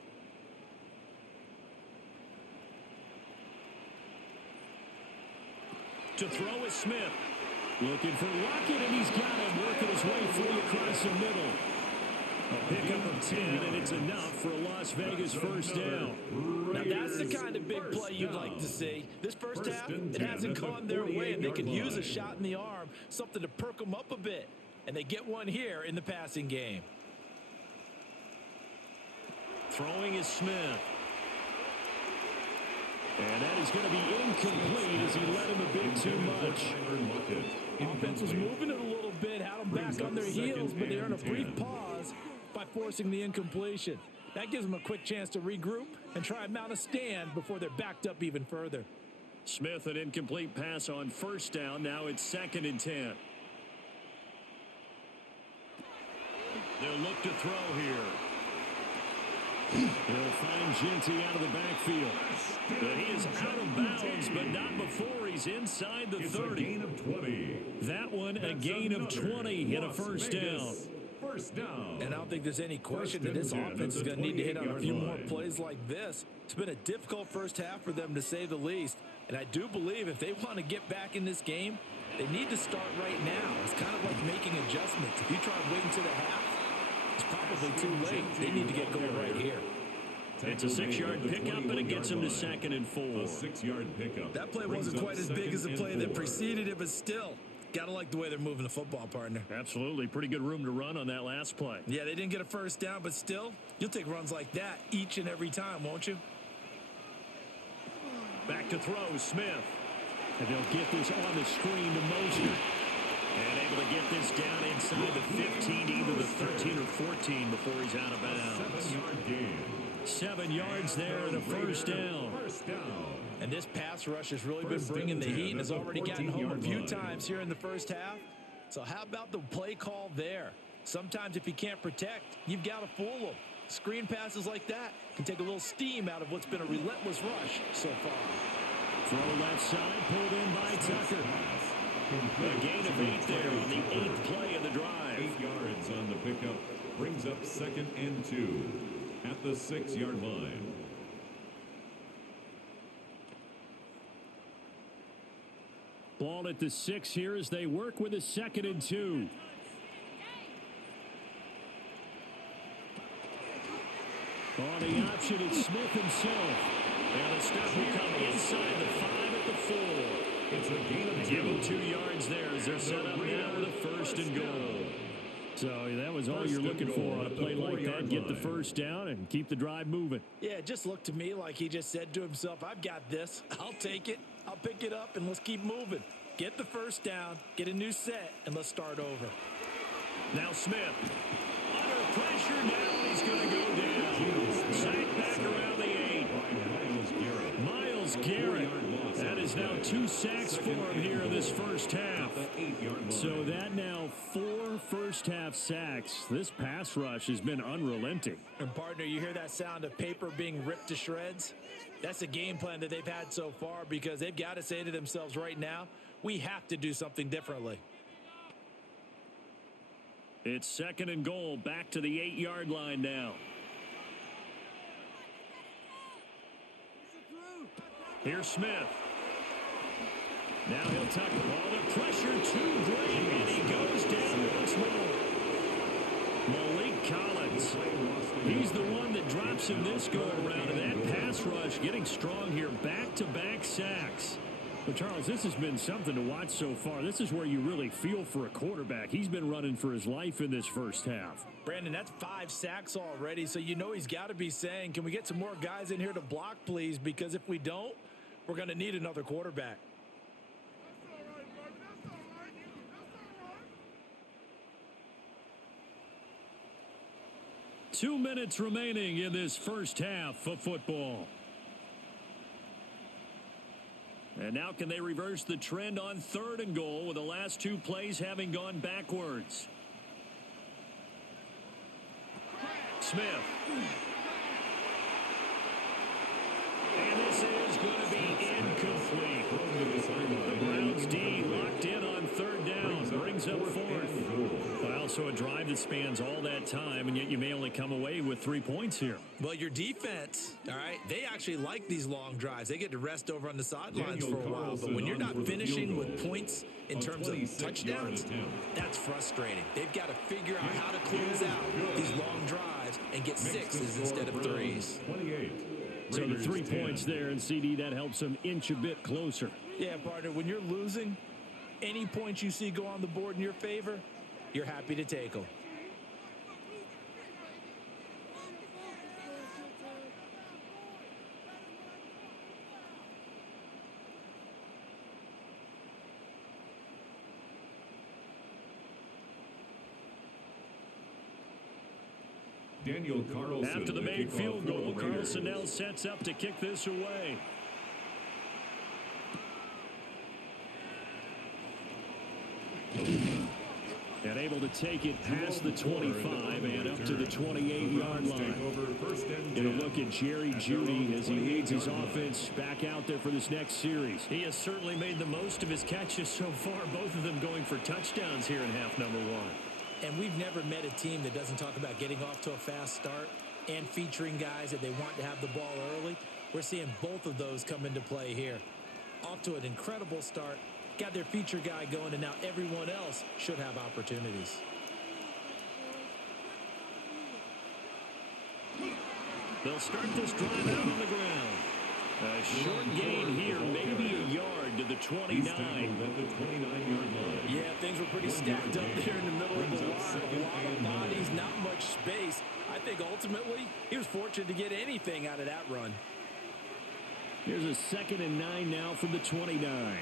To throw is Smith. Looking for Lockett, and he's got him working his way free across the middle. A pickup of 10, and it's enough for a Las Vegas first down. Now, that's the kind of big play you'd like to see. This first half, it hasn't gone their way, and they could use a shot in the arm, something to perk them up a bit. And they get one here in the passing game. Throwing is Smith. And that is going to be incomplete as he led him a bit too much. Offense was moving it a little bit, had them back on their heels, but they earned a brief pause by forcing the incompletion. That gives them a quick chance to regroup and try and mount a stand before they're backed up even further. Smith, an incomplete pass on first down. Now it's 2nd and 10. They'll look to throw here. They'll find Genty out of the backfield. But he is out of bounds, but not before he's inside the 30. That one, a gain of 20 and a first down. And I don't think there's any question that this offense is going to need to hit on a few more plays like this. It's been a difficult first half for them, to say the least. And I do believe if they want to get back in this game, they need to start right now. It's kind of like making adjustments. If you try waiting to the half, it's probably too late. They need to get going right here. It's a 6-yard pickup, and it gets him to 2nd and 4. A 6-yard pickup. That play wasn't quite as big as the play that preceded it, but still, gotta like the way they're moving the football, partner. Absolutely. Pretty good room to run on that last play. Yeah, they didn't get a first down, but still, you'll take runs like that each and every time, won't you? Back to throw, Smith. And they'll get this on the screen to Mosher. And able to get this down inside the 15, either the 13 or 14 before he's out of bounds. 7-yard gain. 7 yards there and a first down. And this pass rush has really been bringing the heat and has already gotten home a few times here in the first half. So how about the play call there? Sometimes if you can't protect, you've got to fool them. Screen passes like that can take a little steam out of what's been a relentless rush so far. Throw left side, pulled in by Tucker. A gain of 8 there on the 8th play of the drive. 8 yards on the pickup brings up 2nd and 2 at the 6-yard line. Ball at the 6 here as they work with a 2nd and 2. On the option, it's Smith himself. And the stop will come inside the 5 at the 4. It's a gain of 2. Give them 2 yards there as they're set up now with a 1st and goal. So that was all you're looking for on a play like that. Get the first down and keep the drive moving. Yeah, it just looked to me like he just said to himself, I've got this. I'll take it. I'll pick it up, and let's keep moving. Get the first down, get a new set, and let's start over. Now Smith. Under pressure now, he's going to go down. Sacked back around the 8. Miles Garrett. Myles Garrett. That is is now 2 sacks for him here in this first half. So that now 4 first-half sacks. This pass rush has been unrelenting. And, partner, you hear that sound of paper being ripped to shreds? That's the game plan that they've had so far because they've got to say to themselves right now, we have to do something differently. It's 2nd and goal, back to the 8-yard line now. Here's Smith. Now he'll tuck the ball. The pressure too great, and he goes down once more. Malik Collins. He's the one that drops him this go-around, and that pass rush getting strong here. Back-to-back sacks. But, Charles, this has been something to watch so far. This is where you really feel for a quarterback. He's been running for his life in this first half. Brandon, that's 5 sacks already, so you know he's got to be saying, can we get some more guys in here to block, please? Because if we don't, we're going to need another quarterback. Two minutes remaining in this first half of football. And now can they reverse the trend on 3rd and goal with the last 2 plays having gone backwards? Smith. And this is going to be incomplete. The Browns D locked in on 3rd down. Brings up 4th. But also a drive that spans all that time, and yet you may only come away with 3 points here. Well, your defense, all right, they actually like these long drives. They get to rest over on the sidelines for a while. But when you're not finishing with points in terms of touchdowns, that's frustrating. They've got to figure out how to close out these long drives and get 6s instead of 3s. So the 3 points there, and CD, that helps them inch a bit closer. Yeah, partner, when you're losing, any points you see go on the board in your favor, you're happy to take them. Daniel Carlson. After the made field goal, Carlson now sets up to kick this away. And able to take it past the 25 and up to the 28-yard line. And a look at Jerry Jeudy as he leads his offense back out there for this next series. He has certainly made the most of his catches so far, both of them going for touchdowns here in half number 1. And we've never met a team that doesn't talk about getting off to a fast start and featuring guys that they want to have the ball early. We're seeing both of those come into play here. Off to an incredible start. Got their feature guy going, and now everyone else should have opportunities. They'll start this drive out on the ground. A short gain here, maybe a yard to the 29. Yeah, things were pretty stacked up there in the middle of the line. A lot of bodies, not much space. I think ultimately he was fortunate to get anything out of that run. Here's a 2nd and 9 now from the 29.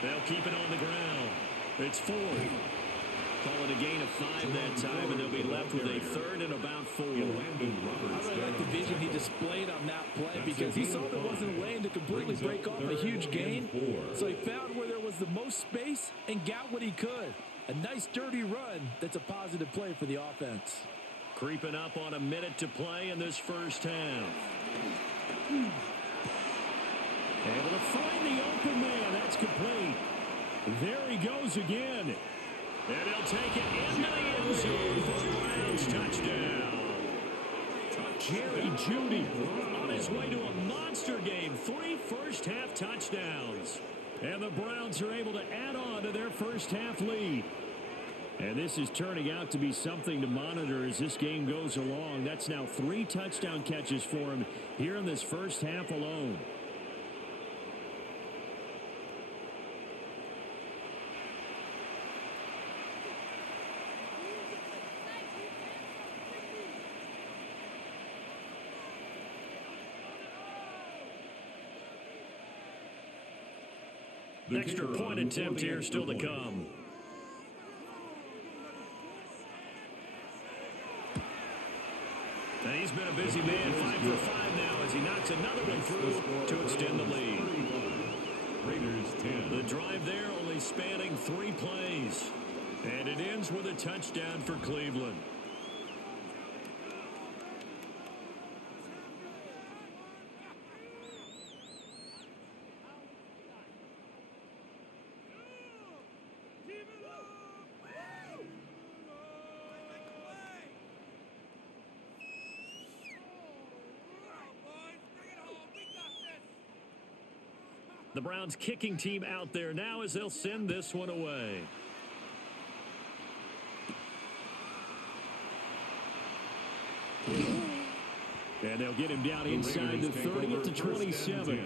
They'll keep it on the ground. It's 4. Call it a gain of 5 that time, and they'll be left with a 3rd and about 4. I really like the vision he displayed on that play because he saw there wasn't a lane to completely break off a huge gain. So he found where there was the most space and got what he could. A nice dirty run that's a positive play for the offense. Creeping up on a minute to play in this first half. Able to find the open man. That's complete. There he goes again. And he'll take it into the end zone for the Browns touchdown. Jerry Jeudy on his way to a monster game. 3 first-half touchdowns. And the Browns are able to add on to their first-half lead. And this is turning out to be something to monitor as this game goes along. That's now 3 touchdown catches for him here in this first half alone. Extra point attempt here still to come. And he's been a bit busy man, 5 for 5 now as he knocks another one through to extend the lead. Raiders 10. The drive there only spanning 3 plays. And it ends with a touchdown for Cleveland. The Browns kicking team out there now as they'll send this one away. And they'll get him down inside the 30 to 27.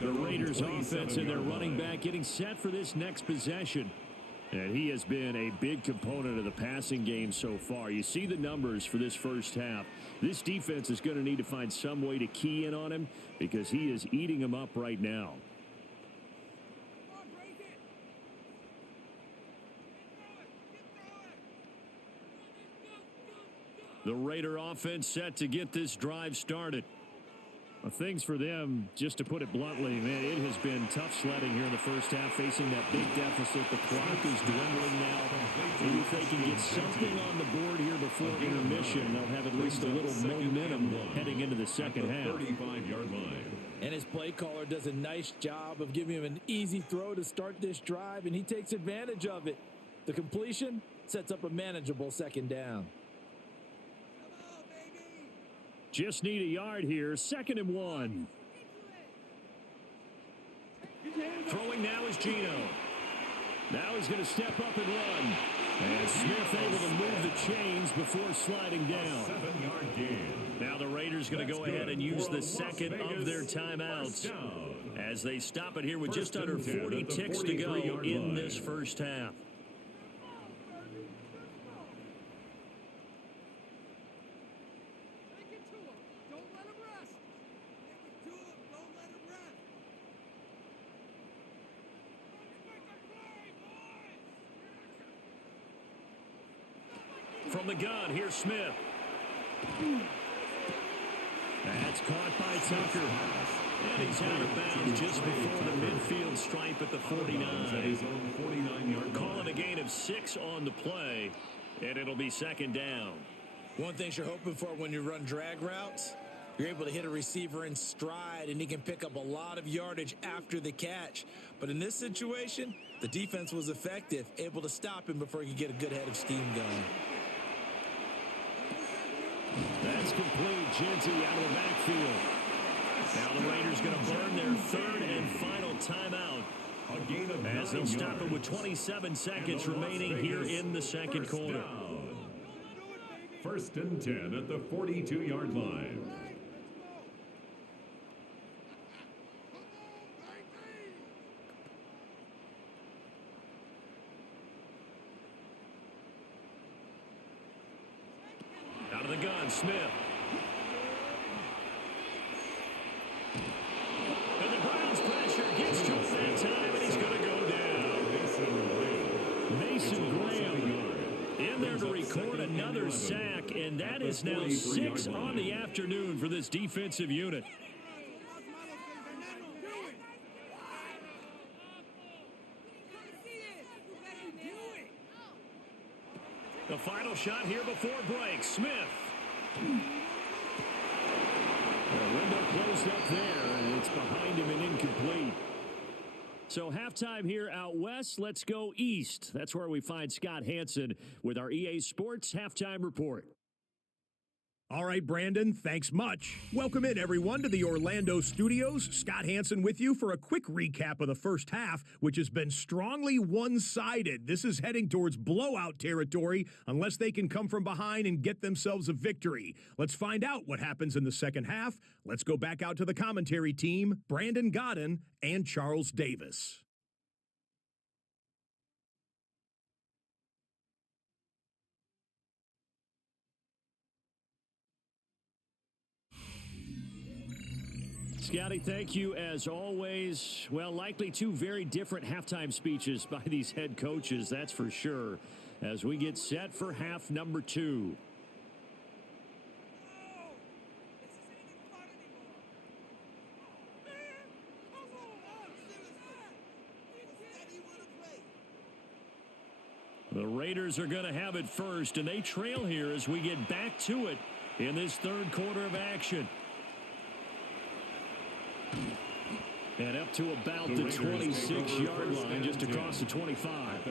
The Raiders offense and their running back getting set for this next possession. And he has been a big component of the passing game so far. You see the numbers for this first half. This defense is going to need to find some way to key in on him because he is eating them up right now. The Raider offense set to get this drive started. Things for them, just to put it bluntly, man, it has been tough sledding here in the first half, facing that big deficit. The clock is dwindling now. Maybe if they can get something on the board here before intermission, they'll have at least a little momentum heading into the second half. 35-yard line. And his play caller does a nice job of giving him an easy throw to start this drive, and he takes advantage of it. The completion sets up a manageable second down. Just need a yard here. 2nd and 1. Throwing now is Gino. Now he's going to step up and run. And Smith able to move the chains before sliding down. 7-yard gain. Now the Raiders going to go ahead and use the second of their timeouts as they stop it here with just under 40 ticks to go in this first half. From the gun, here's Smith. That's caught by Tucker. And he's out of bounds just before the midfield stripe at the 49. Calling a gain of 6 on the play, and it'll be 2nd down. One thing you're hoping for when you run drag routes, you're able to hit a receiver in stride, and he can pick up a lot of yardage after the catch. But in this situation, the defense was effective, able to stop him before he could get a good head of steam going. That's complete. Genty out of the backfield. Now the Raiders going to burn their 3rd and final timeout as they'll stop it with 27 seconds remaining here in the second quarter. 1st and 10 at the 42-yard line. Out of the gun, Smith. And the Browns pressure gets to him that time, and he's going to go down. Mason Graham in there to record another sack, and that is now 6 on the afternoon for this defensive unit. The final shot here before break. Smith. The window closed up there, and it's behind him and incomplete. So halftime here out west. Let's go east. That's where we find Scott Hansen with our EA Sports Halftime Report. All right, Brandon, thanks much. Welcome in, everyone, to the Orlando studios. Scott Hansen with you for a quick recap of the first half, which has been strongly one-sided. This is heading towards blowout territory unless they can come from behind and get themselves a victory. Let's find out what happens in the second half. Let's go back out to the commentary team, Brandon Godden and Charles Davis. Scotty, thank you as always. Well, likely 2 very different halftime speeches by these head coaches, that's for sure, as we get set for half number 2. The Raiders are going to have it first, and they trail here as we get back to it in this third quarter of action. And up to about the 26-yard line, just across the 25.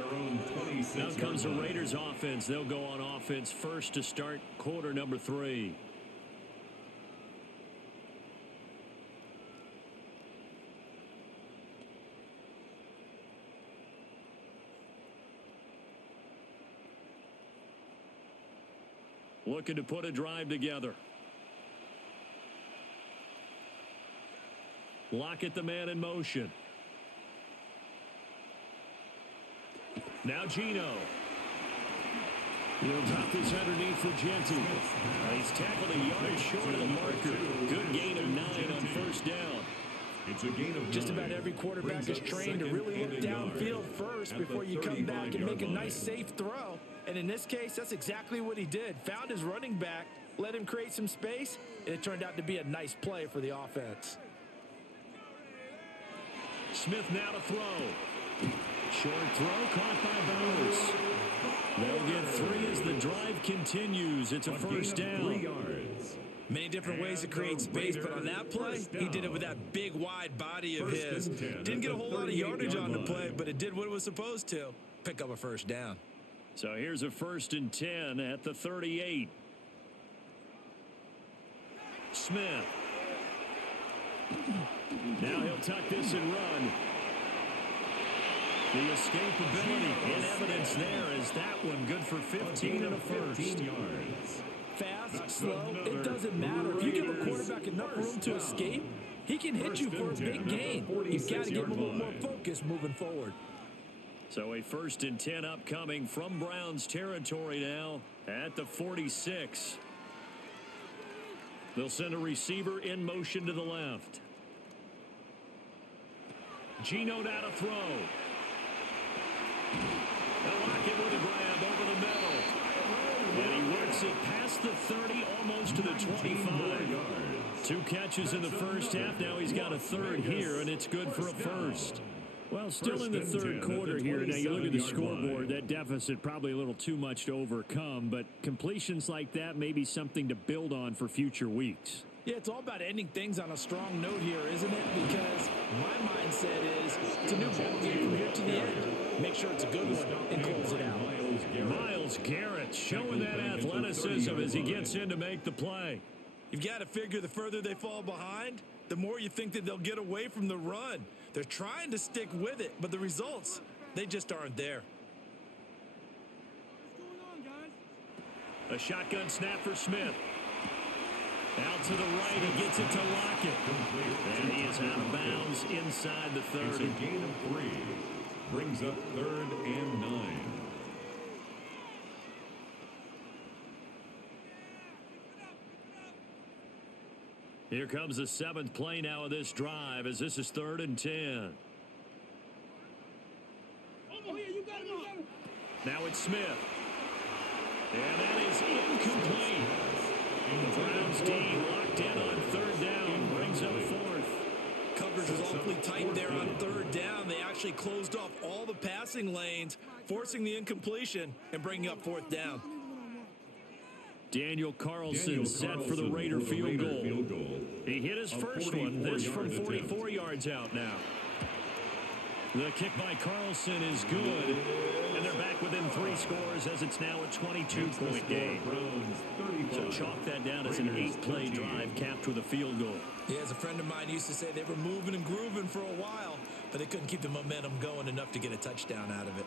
Now comes the Raiders offense. They'll go on offense first to start quarter number 3. Looking to put a drive together. Lockett, the man in motion. Now Gino. He'll drop this underneath for Genty. He's tackled a yard short of the marker. Good gain of 9 on first down. It's a gain of 9. Just about every quarterback is trained to really look downfield first before you come back and make a nice safe throw. And in this case, that's exactly what he did. Found his running back, let him create some space, and it turned out to be a nice play for the offense. Smith now to throw. Short throw caught by Bowers. They'll get 3 as the drive continues. It's a first down. 3 yards. Many different ways to create space, but on that play, he did it with that big, wide body of his. Didn't get a whole lot of yardage on the play, but it did what it was supposed to. Pick up a first down. So here's a 1st and 10 at the 38. Smith. Now he'll tuck this and run. The escapability in evidence there is that one good for 15 and a first. 15 yards. Fast, slow, it doesn't matter. If you give a quarterback enough room to escape, he can hit you for a big gain. You've got to give him a little more focus moving forward. So a 1st and 10 upcoming from Browns territory now at the 46. They'll send a receiver in motion to the left. Gino now to throw. They'll lock it with a grab over the middle. And he works it past the 30, almost to the 25. 2 catches in the first half. Now he's got a 3rd here, and it's good for a first. Well, still in the third quarter here. Now you look at the scoreboard, that deficit probably a little too much to overcome, but completions like that may be something to build on for future weeks. Yeah, it's all about ending things on a strong note here, isn't it? Because my mindset is it's a new ball game from here to the end. Make sure it's a good one and close it out. Myles Garrett showing that athleticism as he gets in to make the play. You've got to figure the further they fall behind, the more you think that they'll get away from the run. They're trying to stick with it, but the results, they just aren't there. A shotgun snap for Smith. Out to the right, he gets it to Lockett. And he is out of bounds inside the 30. It's a gain of 3. Brings up 3rd and 9. Here comes the 7th play now of this drive as this is 3rd and 10. Now it's Smith. And that is incomplete. The Browns D locked in on 3rd down. Brings up 4th. Coverage was awfully tight there on 3rd down. They actually closed off all the passing lanes, forcing the incompletion and bringing up 4th down. Daniel Carlson set for the Raider field goal. He hit his first one. This from 44 yards out now. The kick by Carlson is good. And they're back within 3 scores as it's now a 22-point game. So chalk that down as an 8-play drive capped with a field goal. Yeah, as a friend of mine used to say, they were moving and grooving for a while, but they couldn't keep the momentum going enough to get a touchdown out of it.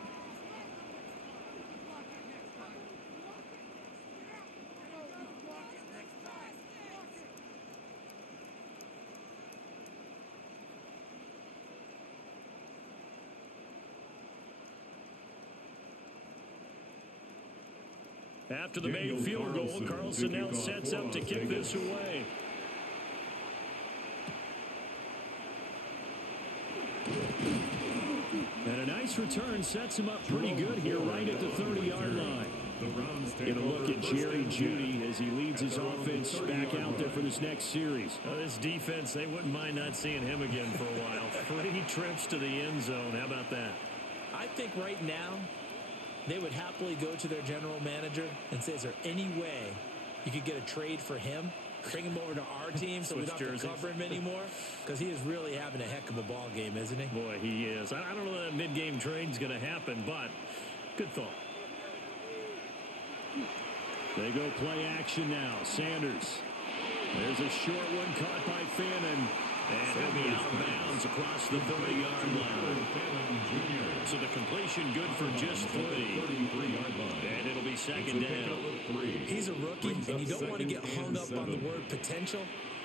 After the made field goal, Carlson now sets up to kick this away. And a nice return sets him up pretty good here right at the 30-yard line. Get a look at Jerry Jeudy as he leads his offense back out there for this next series. This defense, they wouldn't mind not seeing him again for a while. 3 trips to the end zone. How about that? I think right now, They would happily go to their general manager and say, is there any way you could get a trade for him? Bring him over to our team so we don't have to cover him anymore? Because he is really having a heck of a ball game, isn't he? Boy, he is. I don't know that mid-game trade's going to happen, but good thought. They go play action now. Sanders. There's a short one caught by Fannin. And he'll be out of bounds across the 30-yard line. So the completion good for just 3. And it'll be second down. He's a rookie, and you don't want to get hung up on the word potential.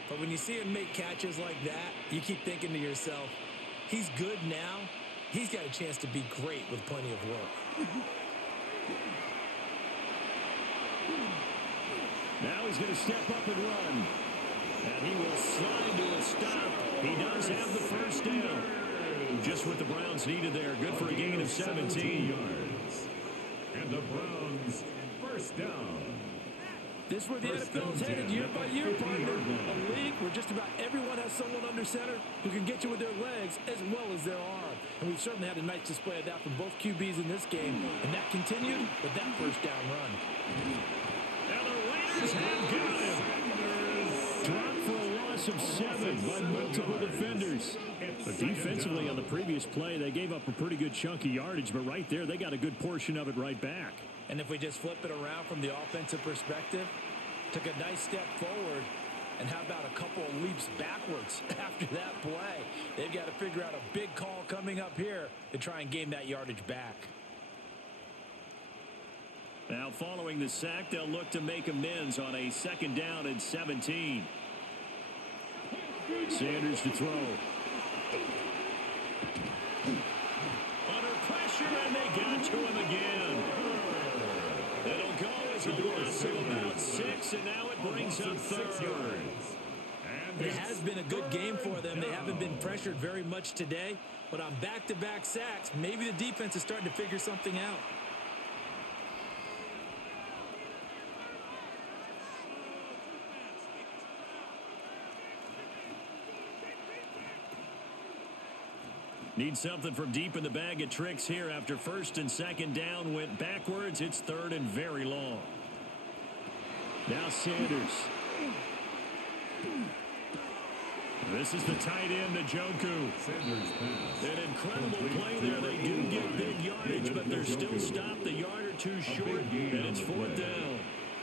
But when you see him make catches like that, you keep thinking to yourself, he's good now. He's got a chance to be great with plenty of work. Now he's going to step up and run. And he will slide to a stop. He does have the first down. Just what the Browns needed there. Good for a gain of 17 yards. And the Browns first down. This is where the NFL is headed year by year, partner. A league where just about everyone has someone under center who can get you with their legs as well as their arm. And we've certainly had a nice display of that from both QBs in this game. And that continued with that first down run. And the Raiders have got him. Dropped for a loss of 7 by multiple defenders. But defensively on the previous play, they gave up a pretty good chunk of yardage. But right there, they got a good portion of it right back. And if we just flip it around from the offensive perspective, took a nice step forward, and how about a couple of leaps backwards after that play? They've got to figure out a big call coming up here to try and gain that yardage back. Now following the sack, they'll look to make amends on a second down and 17. Sanders to throw. Under pressure, and they got to him again. It'll go as a loss of about 6, and now it brings up 3rd. It has been a good game for them. They haven't been pressured very much today, but on back-to-back sacks, maybe the defense is starting to figure something out. Need something from deep in the bag of tricks here after first and second down went backwards. It's 3rd and very long. Now Sanders. This is the tight end, Njoku. An incredible play there. They do get big yardage, but they're still stopped a yard or two short, and it's 4th down.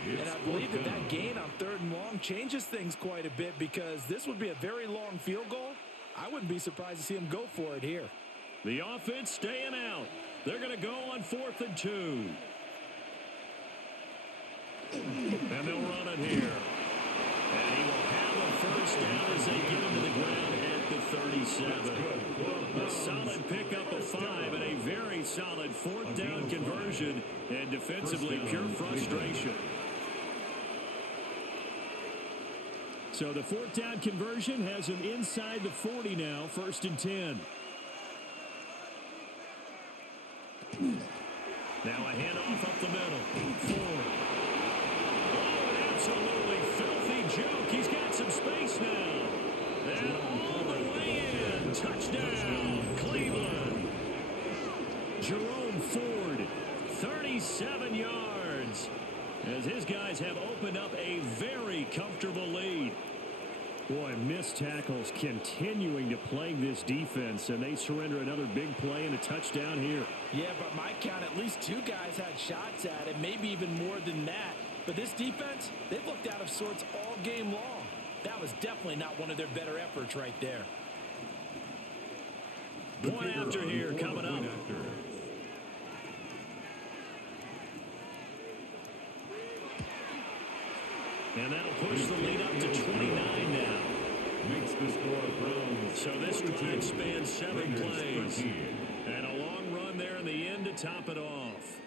And I believe that gain on 3rd and long changes things quite a bit because this would be a very long field goal. I wouldn't be surprised to see him go for it here. The offense staying out. They're going to go on 4th and 2. And they'll run it here. And he will have a first down as they get him to the ground at the 37. A solid pickup of 5 and a very solid 4th down conversion. And defensively, pure frustration. So the 4th down conversion has him inside the 40 now, 1st and 10. Now a handoff up the middle. Ford. Oh, an absolutely filthy joke. He's got some space now. And all the way in. Touchdown, Cleveland. Jerome Ford, 37 yards. As his guys have opened up a very comfortable lead. Boy, missed tackles continuing to plague this defense, and they surrender another big play and a touchdown here. Yeah, but my count, at least 2 guys had shots at it, maybe even more than that. But this defense, they've looked out of sorts all game long. That was definitely not one of their better efforts right there. Point after here coming up. And that'll push the lead up to 29 now. Makes the score Browns. So this drive spans 7 plays. And a long run there in the end to top it off.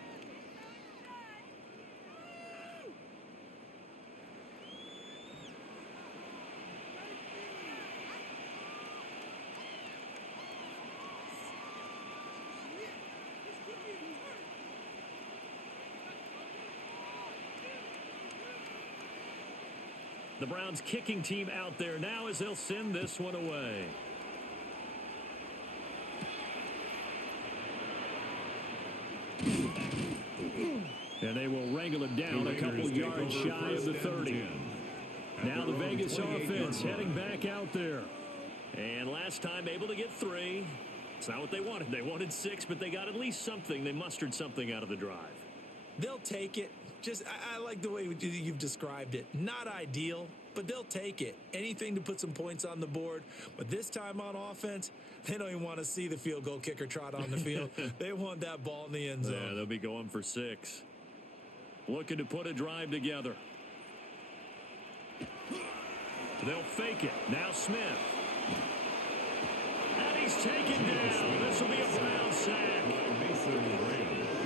The Browns kicking team out there now as they'll send this one away. And they will wrangle him down a couple yards shy of the 30. Now the Vegas offense heading back out there. And last time able to get 3. It's not what they wanted. They wanted 6, but they got at least something. They mustered something out of the drive. They'll take it. I like the way you've described it. Not ideal, but they'll take it. Anything to put some points on the board. But this time on offense, they don't even want to see the field goal kicker trot on the field. They want that ball in the end zone. Yeah, they'll be going for 6. Looking to put a drive together. They'll fake it. Now Smith. And he's taken down. This will be a Brown sack.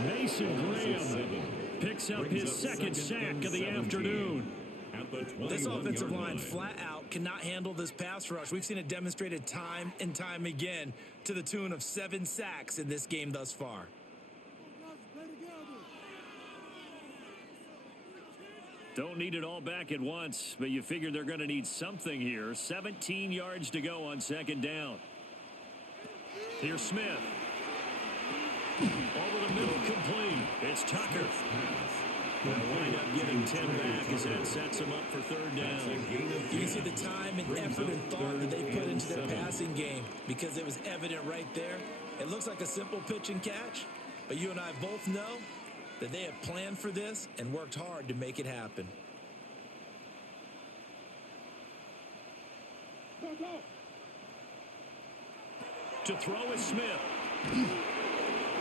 Mason Graham picks up his second sack of the afternoon. This offensive line flat out cannot handle this pass rush. We've seen it demonstrated time and time again to the tune of 7 sacks in this game thus far. Don't need it all back at once, but you figure they're going to need something here. 17 yards to go on second down. Here's Smith. Over the middle, complete. It's Tucker. They'll wind up getting 10 back as that sets them up for third down. You can see the time and effort and thought that they put into their passing game because it was evident right there. It looks like a simple pitch and catch, but you and I both know that they have planned for this and worked hard to make it happen. To throw is Smith.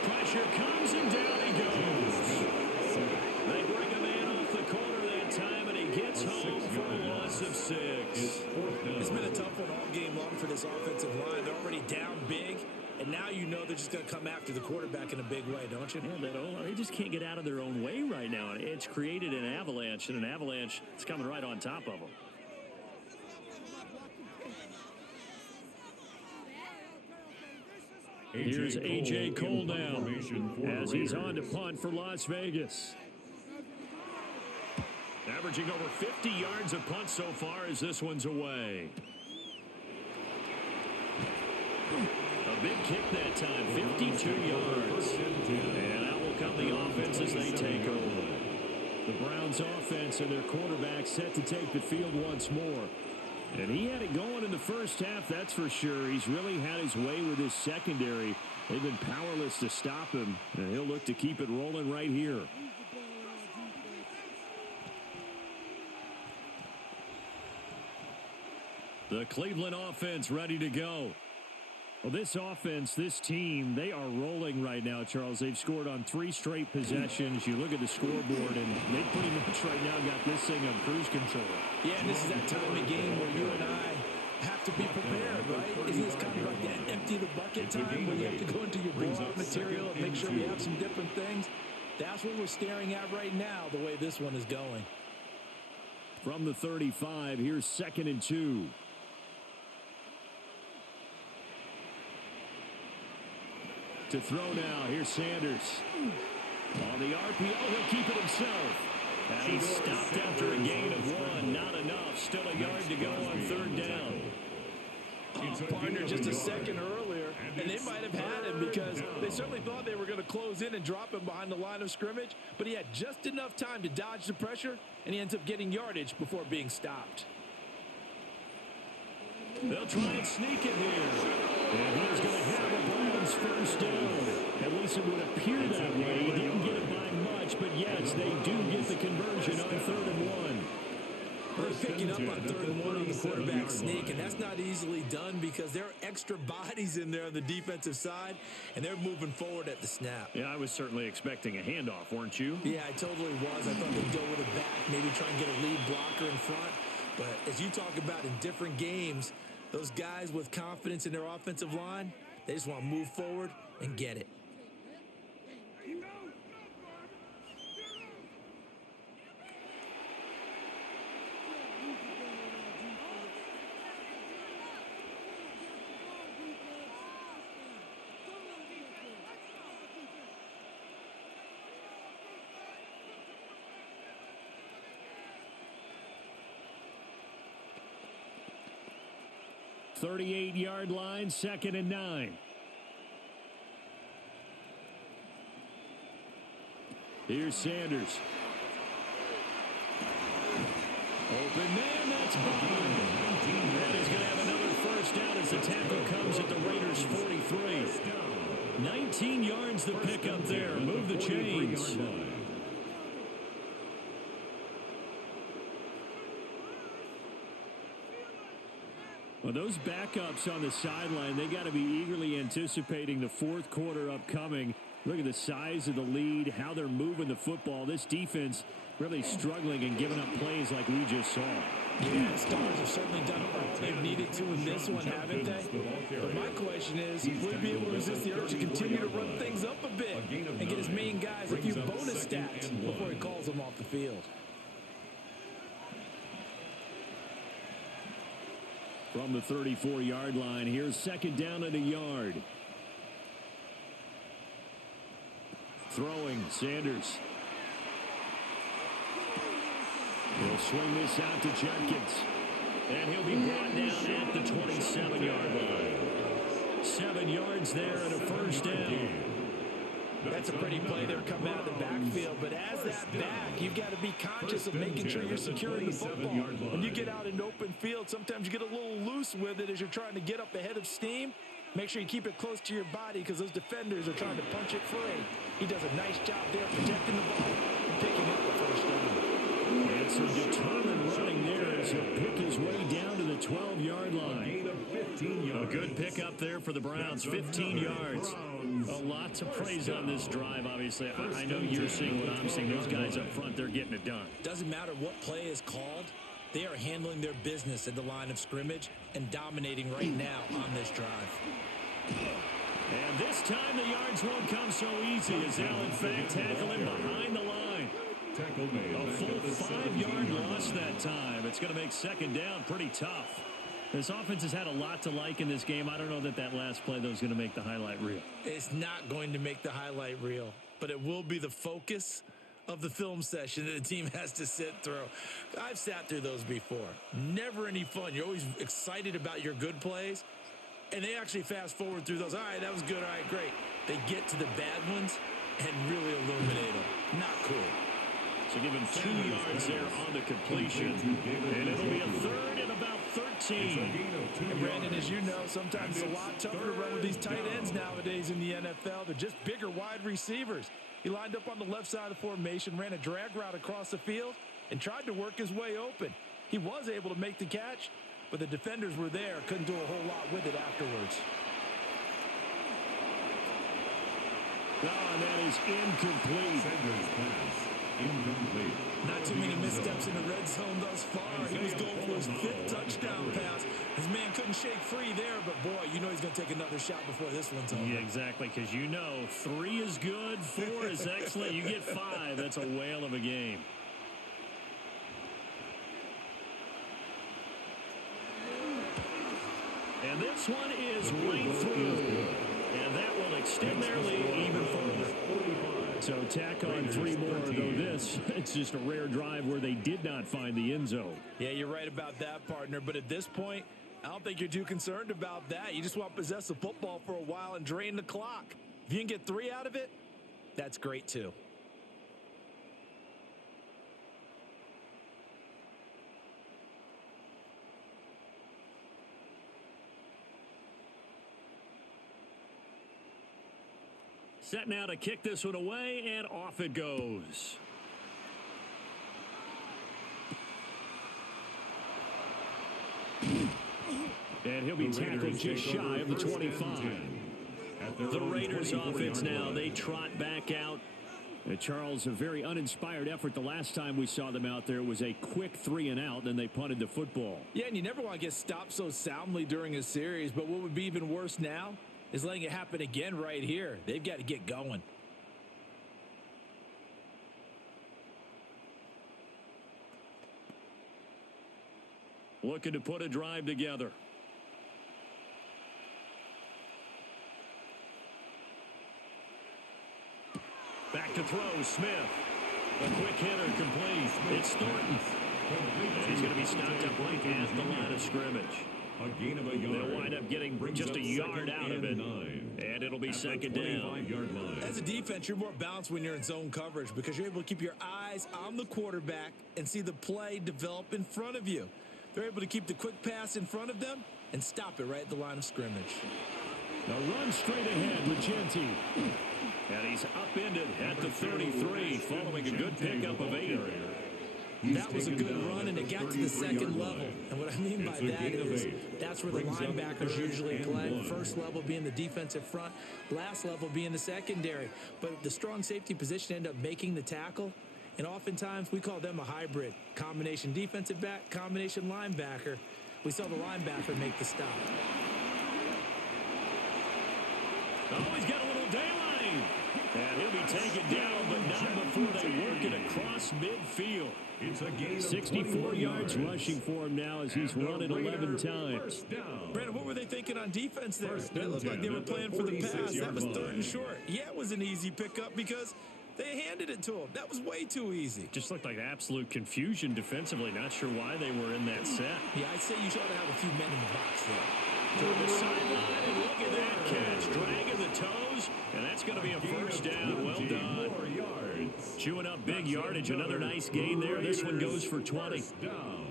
Pressure comes and down he goes. They bring a man off the corner that time and he gets home for a loss of 6. It's been a tough one all game long for this offensive line. They're already down big. And now you know they're just going to come after the quarterback in a big way, don't you? Yeah, they just can't get out of their own way right now. It's created an avalanche, and an avalanche is coming right on top of them. Here's A.J. Cole now as he's on to punt for Las Vegas. Averaging over 50 yards a punt so far as this one's away. A big kick that time, 52 yards. And out will come the offense as they take over. The Browns offense and their quarterback set to take the field once more. And he had it going in the first half, that's for sure. He's really had his way with his secondary. They've been powerless to stop him, and he'll look to keep it rolling right here. The Cleveland offense ready to go. Well, this offense, this team, they are rolling right now, Charles. They've scored on 3 straight possessions. You look at the scoreboard, and they pretty much right now got this thing on cruise control. Yeah, and this is that time of game where you and I have to be prepared, right? Isn't this kind of like that empty the bucket time where you have to go into your blowout material and make sure we have some different things? That's what we're staring at right now, the way this one is going. From the 35, here's 2nd and 2. To throw now, here's Sanders. On the RPO, he'll keep it himself. And he's stopped after a gain of 1. Not enough. Still a yard to go on 3rd down. Partner just a second earlier, and they might have had him because they certainly thought they were going to close in and drop him behind the line of scrimmage, but he had just enough time to dodge the pressure, and he ends up getting yardage before being stopped. They'll try and sneak it here. And he's going to have a Browns first down. At least it would appear that way. He didn't get it by much, but yes, they do get the conversion on 3rd and 1. They're picking up on 3rd and 1 on the quarterback sneak, and that's not easily done because there are extra bodies in there on the defensive side, and they're moving forward at the snap. Yeah, I was certainly expecting a handoff, weren't you? Yeah, I totally was. I thought they'd go with it back, maybe try and get a lead blocker in front. But as you talk about in different games, those guys with confidence in their offensive line, they just want to move forward and get it. Thirty-eight-yard line, 2nd and 9. Here's Sanders. Open man, that's Bond. That is going to have another first down as the tackle comes at the Raiders' 43. 19 yards the pickup there. Move the chains. Well, those backups on the sideline, they got to be eagerly anticipating the fourth quarter upcoming. Look at the size of the lead, how they're moving the football. This defense really struggling and giving up plays like we just saw. Yeah, the Stars have certainly done what they've needed to in this one, haven't they? But my question is, will he be able to resist the urge to continue to run things up a bit and get his main guys a few bonus stats before he calls them off the field? From the 34-yard line, here's second down and a yard. Throwing, Sanders. He'll swing this out to Jenkins. And he'll be brought down at the 27-yard line. 7 yards there and a first down. That's a pretty play there coming out of the backfield, but as that back, you've got to be conscious of making sure you're securing the football. When you get out in open field, sometimes you get a little loose with it as you're trying to get up ahead of steam. Make sure you keep it close to your body because those defenders are trying to punch it free. He does a nice job there protecting the ball and picking up the first down. And some determined running there as he'll pick his way down to the 12-yard line. A good pickup there for the Browns, 15 yards. A lot to praise on this drive, obviously. I know you're seeing what I'm seeing. Those guys up front, they're getting it done. Doesn't matter what play is called. They are handling their business at the line of scrimmage and dominating right now on this drive. And this time the yards won't come so easy as they'll in fact tackle him behind the line. A full 5-yard loss that time. It's going to make second down pretty tough. This offense has had a lot to like in this game. I don't know that last play, though, is going to make the highlight reel. It's not going to make the highlight reel, but it will be the focus of the film session that the team has to sit through. I've sat through those before. Never any fun. You're always excited about your good plays, and they actually fast forward through those. All right, that was good. All right, great. They get to the bad ones and really illuminate them. Not cool. So give him 2 yards there on the completion. And it'll be a third and about 13. And Brandon, as you know, sometimes it's a lot tougher to run with these tight ends nowadays in the NFL. They're just bigger wide receivers. He lined up on the left side of the formation, ran a drag route across the field, and tried to work his way open. He was able to make the catch, but the defenders were there, couldn't do a whole lot with it afterwards. Oh, and that is incomplete. Incomplete. Not too many missteps in the red zone thus far. He was going for his 5th touchdown pass. His man couldn't shake free there, but boy, you know he's going to take another shot before this one's over. Yeah, exactly, because you know 3 is good, 4 is excellent. You get 5, that's a whale of a game. And this one is right through. And that will extend their lead even further. So tack on 3 more, though this, it's just a rare drive where they did not find the end zone. Yeah, you're right about that, partner. But at this point, I don't think you're too concerned about that. You just want to possess the football for a while and drain the clock. If you can get 3 out of it, that's great too. Set now to kick this one away, and off it goes. And he'll be tackled just shy of the 25. The Raiders offense now, they trot back out. Charles, a very uninspired effort. The last time we saw them out there was a quick 3 and out, and they punted the football. Yeah, and you never want to get stopped so soundly during a series, but what would be even worse now is letting it happen again right here. They've got to get going. Looking to put a drive together. Back to throw, Smith. A quick hitter complete. It's Thornton. And he's going to be stopped up right at the line of scrimmage. A gain of a yard. They'll wind up getting just a yard out of it. And it'll be second down. As a defense, you're more balanced when you're in zone coverage because you're able to keep your eyes on the quarterback and see the play develop in front of you. They're able to keep the quick pass in front of them and stop it right at the line of scrimmage. Now run straight ahead with Genti. And he's upended at the 33 following a good pickup of 8. That was a good run, and it got to the second level. And what I mean by that is that's where the linebackers usually play. First level being the defensive front, last level being the secondary. But the strong safety position ended up making the tackle. And oftentimes we call them a hybrid. Combination defensive back, combination linebacker. We saw the linebacker make the stop. Oh, he's got a little daylight. And he'll be taken down, but not before they work it across midfield. It's a gain of 64 yards rushing for him now as he's run it 11 times. Brandon, what were they thinking on defense there? It looked like they were playing for the pass. That was 3rd and short. Yeah, it was an easy pickup because they handed it to him. That was way too easy. Just looked like absolute confusion defensively. Not sure why they were in that set. Yeah, I'd say you should have a few men in the box there. Toward the sideline, and look at that catch. Dragging the toes, and that's going to be a first down. Well done. Chewing up big yardage. Another nice gain there. This one goes for 20.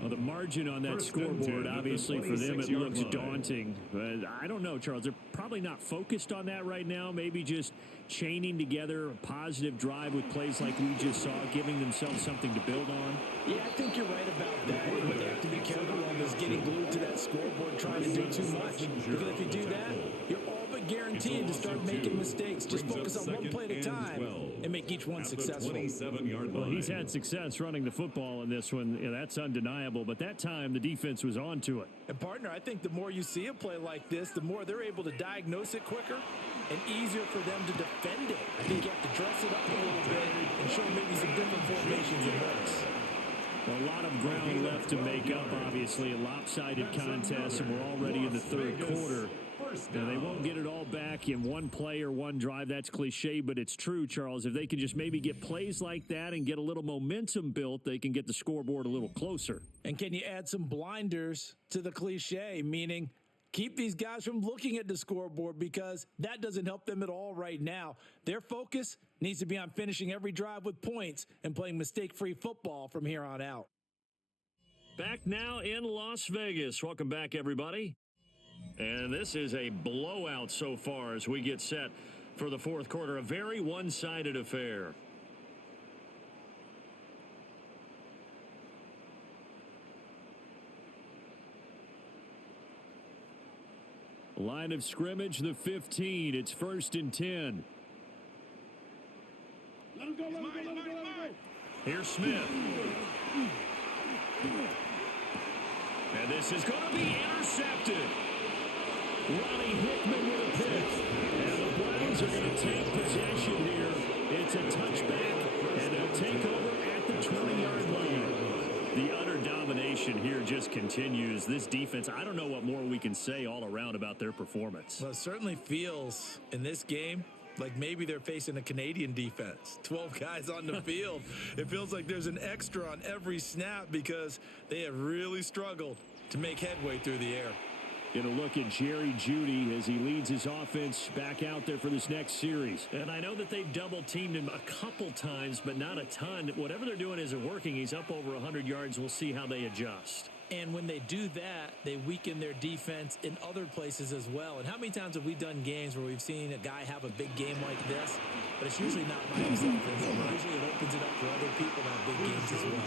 Well, the margin on that scoreboard, obviously, for them, it looks daunting. But I don't know, Charles. They're probably not focused on that right now. Maybe just chaining together a positive drive with plays like we just saw, giving themselves something to build on. Yeah, I think you're right about that. And what they have to be careful of is getting glued to that scoreboard trying to do too much. Because if you do that, you're all but guaranteed to start making mistakes. Just focus on one play at a time and make each one successful. Well, he's had success running the football in this one. Yeah, that's undeniable. But that time, the defense was on to it. And, partner, I think the more you see a play like this, the more they're able to diagnose it quicker and easier for them to defend it. I think you have to dress it up a little bit and show maybe some different formations and looks. A lot of ground left to make up, obviously. A lopsided contest, and we're already in the third quarter. Now, they won't get it all back in one play or one drive. That's cliche, but it's true, Charles. If they can just maybe get plays like that and get a little momentum built, they can get the scoreboard a little closer. And can you add some blinders to the cliche, meaning keep these guys from looking at the scoreboard because that doesn't help them at all right now. Their focus needs to be on finishing every drive with points and playing mistake-free football from here on out. Back now in Las Vegas. Welcome back, everybody. And this is a blowout so far as we get set for the fourth quarter. A very one-sided affair. Line of scrimmage, the 15. It's 1st and 10. Let him go. Here's Smith. And this is going to be intercepted. Ronnie Hickman with a pick. And the Browns are going to take possession here. It's a touchback, and they'll take over at the 20-yard line. The utter domination here just continues. This defense, I don't know what more we can say all around about their performance. Well, it certainly feels in this game like maybe they're facing a Canadian defense. 12 guys on the field. It feels like there's an extra on every snap because they have really struggled to make headway through the air. Going to look at Jerry Jeudy as he leads his offense back out there for this next series. And I know that they've double-teamed him a couple times, but not a ton. Whatever they're doing isn't working. He's up over 100 yards. We'll see how they adjust. And when they do that, they weaken their defense in other places as well. And how many times have we done games where we've seen a guy have a big game like this, but it's usually not by himself. Usually it opens it up for other people to have big games as well.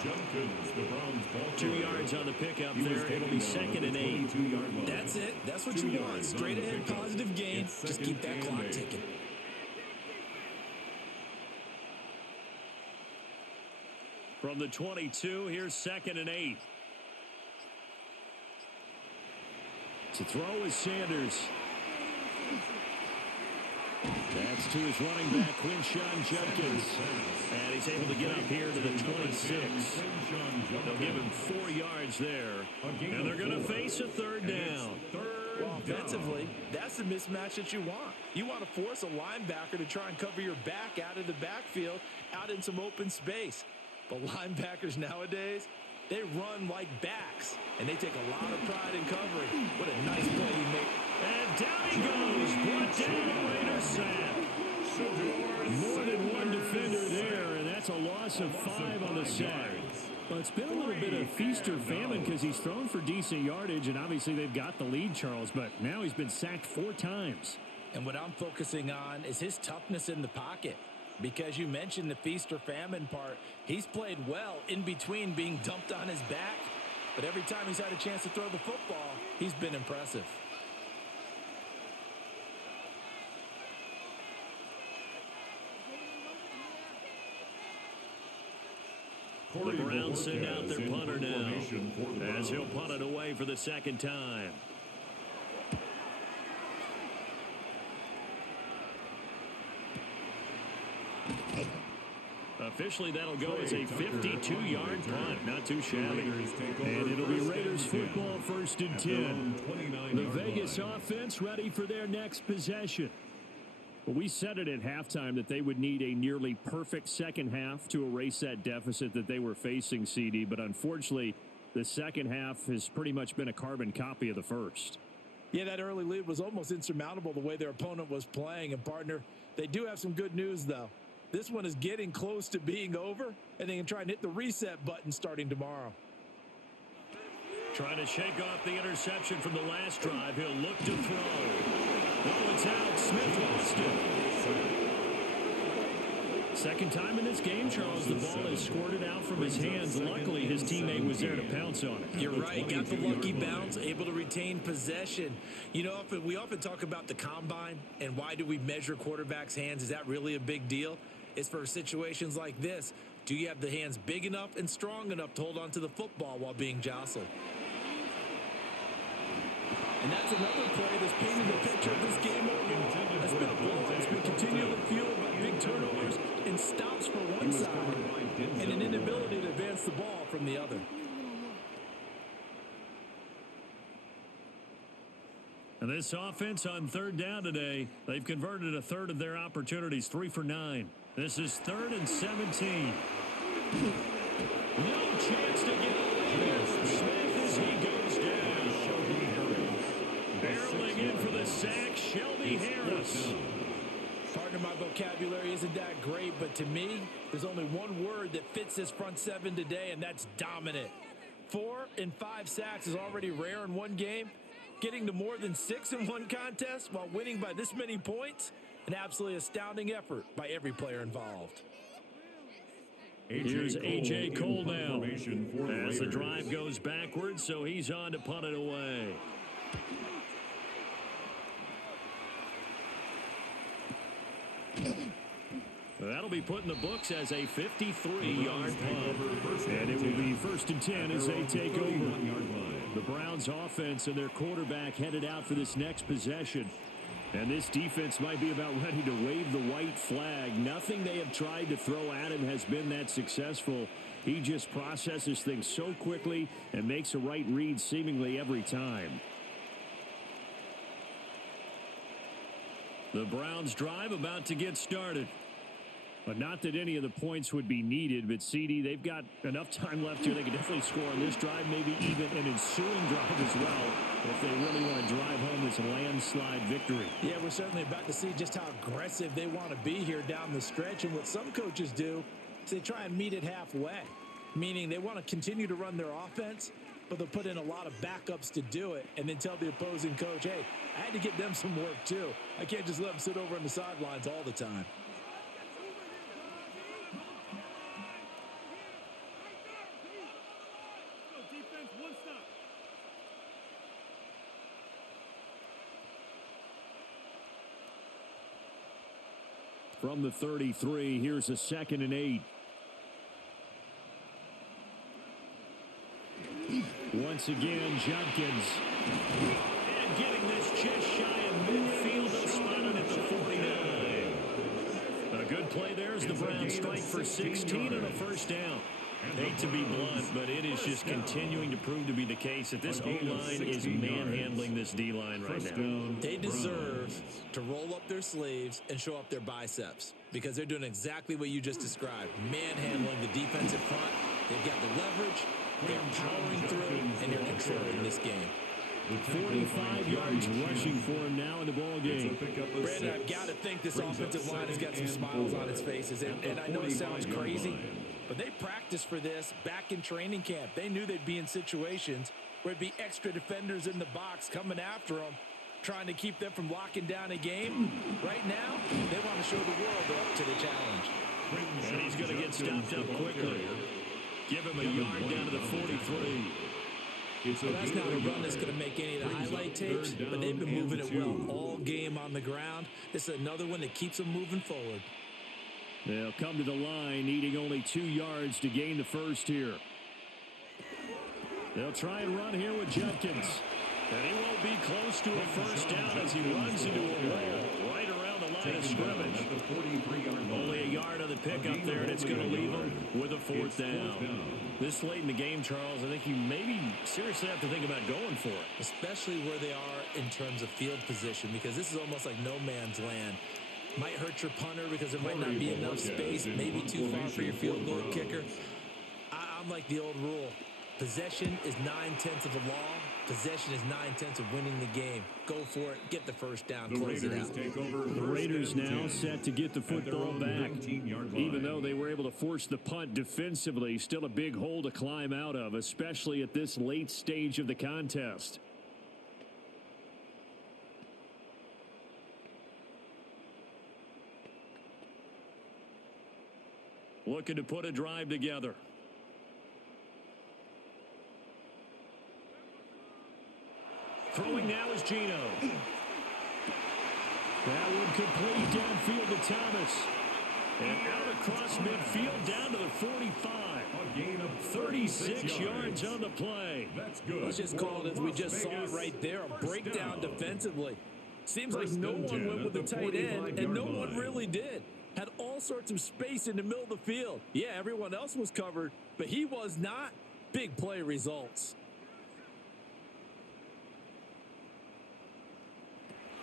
2 yards on the pickup there. It'll be 2nd and 8. That's it. That's what you want. Straight ahead, positive gain. Just keep that clock ticking. From the 22, here's 2nd and 8. To throw is Sanders. That's to his running back, Quinshon Judkins. And he's able to get up here to the 26. They'll give him 4 yards there. And they're going to face a 3rd down. Well, offensively, that's the mismatch that you want. You want to force a linebacker to try and cover your back out of the backfield, out in some open space. But linebackers nowadays, They run like backs, and they take a lot of pride in covering. What a nice play he made. And down he goes. Brought down a Raider sack. More than one defender there, and that's a loss of 5 on the sack. Well, it's been a little bit of feast or famine because he's thrown for decent yardage, and obviously they've got the lead, Charles, but now he's been sacked 4 times. And what I'm focusing on is his toughness in the pocket. Because you mentioned the feast or famine part, he's played well in between being dumped on his back. But every time he's had a chance to throw the football, he's been impressive. The Browns send out their punter now as he'll punt it away for the second time. Officially, that'll go as a 52-yard punt. Not too shabby. And it'll be Raiders football, 1st and 10. The Vegas offense ready for their next possession. Well, we said it at halftime that they would need a nearly perfect second half to erase that deficit that they were facing, CD. But unfortunately, the second half has pretty much been a carbon copy of the first. Yeah, that early lead was almost insurmountable the way their opponent was playing. And, partner, they do have some good news, though. This one is getting close to being over, and they can try and hit the reset button starting tomorrow. Trying to shake off the interception from the last drive. He'll look to throw. Oh, it's out. Smith lost it. Second time in this game, Charles, the ball is squirted out from his hands. Luckily, his teammate was there to pounce on it. You're right. Got the lucky bounce, able to retain possession. You know, we often talk about the combine and why do we measure quarterbacks' hands. Is that really a big deal? It's for situations like this. Do you have the hands big enough and strong enough to hold on to the football while being jostled? And that's another play that's painted the picture of this game over. That's been a blow. It's been continually fueled by big turnovers and stops for one side and an inability to advance the ball from the other. And this offense on 3rd down today, they've converted a third of their opportunities, 3 for 9. This is 3rd and 17. No chance to get away from Smith as he goes down. Barreling in for the sack, Shelby Harris. Partner, my vocabulary isn't that great, but to me, there's only one word that fits this front seven today, and that's dominant. 4 and 5 sacks is already rare in one game. Getting to more than 6 in one contest while winning by this many points, an absolutely astounding effort by every player involved. Here's A.J. Cole now as the drive goes backwards, so he's on to punt it away. That'll be put in the books as a 53-yard punt. And it will be 1st and 10 as they take over. The Browns offense and their quarterback headed out for this next possession. And this defense might be about ready to wave the white flag. Nothing they have tried to throw at him has been that successful. He just processes things so quickly and makes a right read seemingly every time. The Browns drive about to get started. But not that any of the points would be needed, but CD, they've got enough time left here. They can definitely score on this drive, maybe even an ensuing drive as well, if they really want to drive home this landslide victory. Yeah, we're certainly about to see just how aggressive they want to be here down the stretch. And what some coaches do is they try and meet it halfway, meaning they want to continue to run their offense, but they'll put in a lot of backups to do it and then tell the opposing coach, hey, I had to get them some work too. I can't just let them sit over on the sidelines all the time. From the 33, here's a 2nd and 8. Once again, Judkins. And getting this just shy of midfield and spotted at the 49. A good play there as the Browns strike for 16 and a 1st down. Hate to be blunt, but it is just continuing to prove to be the case that this O-line is manhandling this D-line right now. They deserve to roll up their sleeves and show up their biceps because they're doing exactly what you just described, manhandling the defensive front. They've got the leverage, They're powering through, and they're controlling this game. 45 yards rushing for him now in the ball game. Brandon, I've got to think this offensive line has got some smiles on its faces. And I know it sounds crazy, but they practiced for this back in training camp. They knew they'd be in situations where it'd be extra defenders in the box coming after them, trying to keep them from locking down a game. Right now, they want to show the world they're up to the challenge. And he's going to get stopped up quickly. Give him a yard down to the 43. Well, that's not a run that's going to make any of the highlight tapes, but they've been moving it well all game on the ground. This is another one that keeps them moving forward. They'll come to the line, needing only 2 yards to gain the first here. They'll try and run here with Judkins. And he won't be close to a first down as he runs into a wall right around the line of scrimmage. Only a yard of the pickup there, and it's going to leave him with a fourth down. This late in the game, Charles, I think you maybe seriously have to think about going for it. Especially where they are in terms of field position, because this is almost like no man's land. Might hurt your punter because there might not be enough space, maybe too far for your field goal kicker. I'm like the old rule. Possession is 9/10 of the law. Possession is 9/10 of winning the game. Go for it. Get the first down. Close it out. The Raiders now set to get the football back. Even though they were able to force the punt defensively, still a big hole to climb out of, especially at this late stage of the contest. Looking to put a drive together. Throwing now is Geno. That one complete downfield to Thomas. And out across midfield down to the 45. 36 yards on the play. Let's just call it as we just saw it right there. A breakdown defensively. Seems like no one went with the tight end, and no one really did. Had all sorts of space in the middle of the field. Yeah, everyone else was covered, but he was not. Big play results.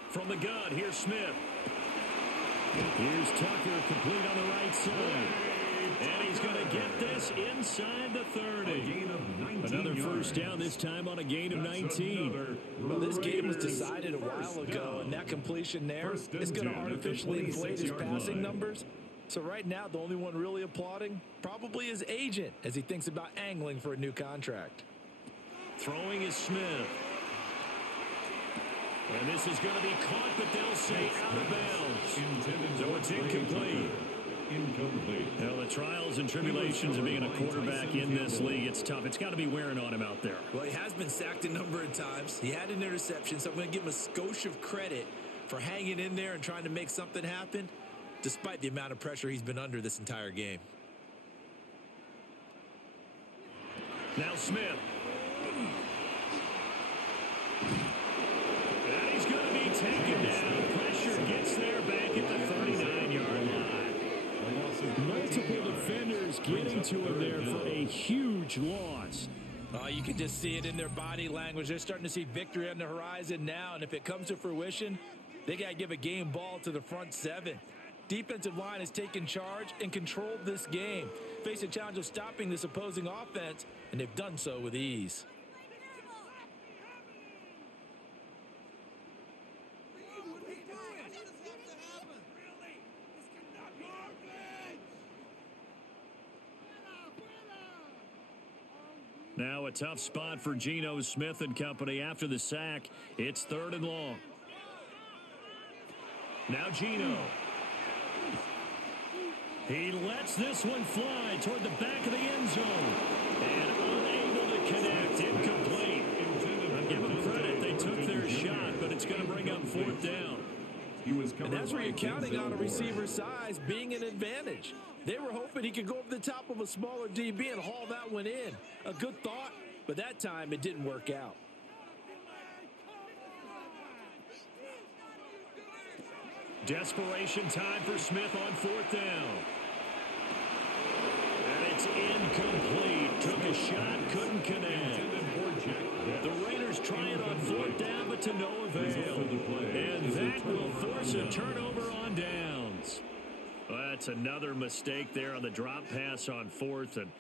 From the gun, here's Smith. Here's Tucker, complete on the right side. And he's going to get this inside the 30. Another first down, this time on a gain of 19. Well, this game was decided a while ago, and that completion there is going to artificially inflate his passing numbers. So right now, the only one really applauding probably his agent as he thinks about angling for a new contract. Throwing is Smith. And this is going to be caught, but they'll say out of bounds. So it's incomplete. Well, the trials and tribulations of being a quarterback in this league, it's tough. It's got to be wearing on him out there. Well, he has been sacked a number of times. He had an interception, so I'm going to give him a skosh of credit for hanging in there and trying to make something happen, despite the amount of pressure he's been under this entire game. Now Smith. And he's going to be taken down. Pressure gets there back at the 39-yard line. Multiple defenders getting to him there for a huge loss. You can just see it in their body language. They're starting to see victory on the horizon now, and if it comes to fruition, they got to give a game ball to the front seven. Defensive line has taken charge and controlled this game. Face a challenge of stopping this opposing offense, and they've done so with ease. Now a tough spot for Geno Smith and company after the sack. It's 3rd and long. Now Geno. He lets this one fly toward the back of the end zone. And unable to connect. Incomplete. I'll give them credit. They took their shot, but it's going to bring up 4th down. And that's where you're counting on a receiver's size being an advantage. They were hoping he could go over the top of a smaller DB and haul that one in. A good thought, but that time it didn't work out. Desperation time for Smith on 4th down. And it's incomplete. Took a shot, couldn't connect. The Raiders try it on 4th down, but to no avail. And that will force a turnover on downs. Well, that's another mistake there on the drop pass on 4th. And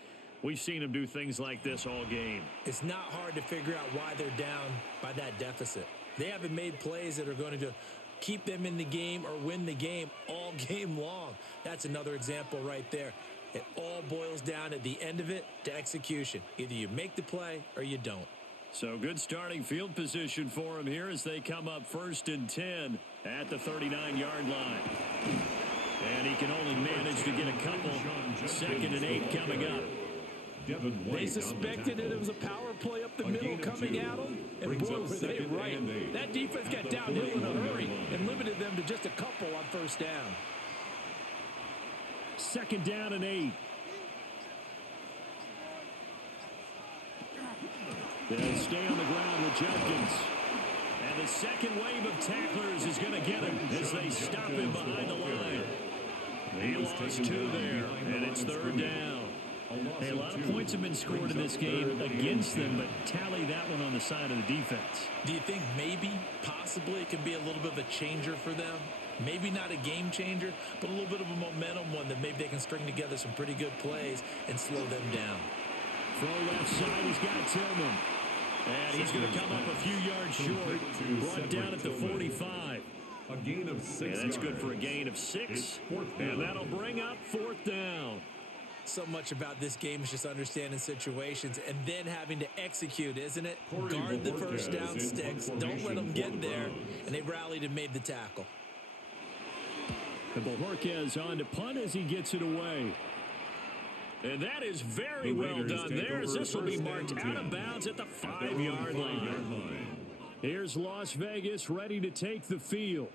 We've seen them do things like this all game. It's not hard to figure out why they're down by that deficit. They haven't made plays that are going to keep them in the game or win the game all game long. That's another example right there. It all boils down at the end of it to execution. Either you make the play or you don't. So good starting field position for him here as they come up 1st and 10 at the 39-yard line. And he can only manage to get a couple. 2nd and 8 coming up. They suspected it was a power play up the middle coming at them, and boy, were they right. That defense got downhill in a hurry and limited them to just a couple on 1st down. 2nd down and 8. They'll stay on the ground with Jenkins. And the second wave of tacklers is going to get him as they stop him behind the line. He lost 2 there, and it's 3rd down. Hey, a lot of points have been scored in this game against them, but tally that one on the side of the defense. Do you think maybe, possibly, it can be a little bit of a changer for them? Maybe not a game changer, but a little bit of a momentum one that maybe they can string together some pretty good plays and slow them down. Throw left side, he's got Tillman. And he's going to come up a few yards short. Brought down at the 45. A gain of 6 yards. That's good for a gain of 6. And that'll bring up 4th down. So much about this game is just understanding situations and then having to execute, isn't it? Guard the 1st down sticks. Don't let them get there. And they rallied and made the tackle. And Bojorquez on to punt as he gets it away. And that is very well done there, as this will be marked out of bounds at the 5-yard line. Here's Las Vegas ready to take the field.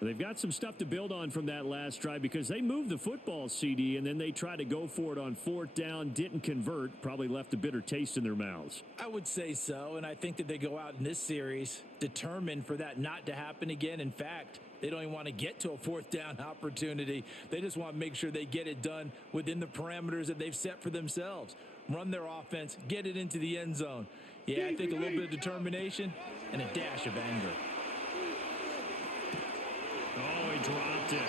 They've got some stuff to build on from that last drive because they moved the football, CD, and then they tried to go for it on 4th down, didn't convert, probably left a bitter taste in their mouths. I would say so, and I think that they go out in this series determined for that not to happen again. In fact, they don't even want to get to a 4th down opportunity. They just want to make sure they get it done within the parameters that they've set for themselves. Run their offense, get it into the end zone. Yeah, I think a little bit of determination and a dash of anger. Oh, he dropped it.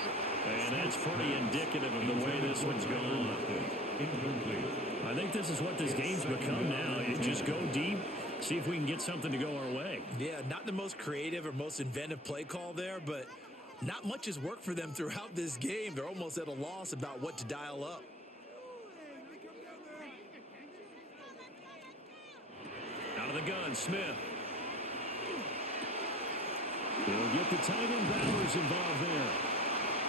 And that's pretty indicative of the way this one's going. I think this is what this game's become now. You just go deep, see if we can get something to go our way. Yeah, not the most creative or most inventive play call there, but not much has worked for them throughout this game. They're almost at a loss about what to dial up. Out of the gun, Smith. He'll get the tight end Bowers involved there.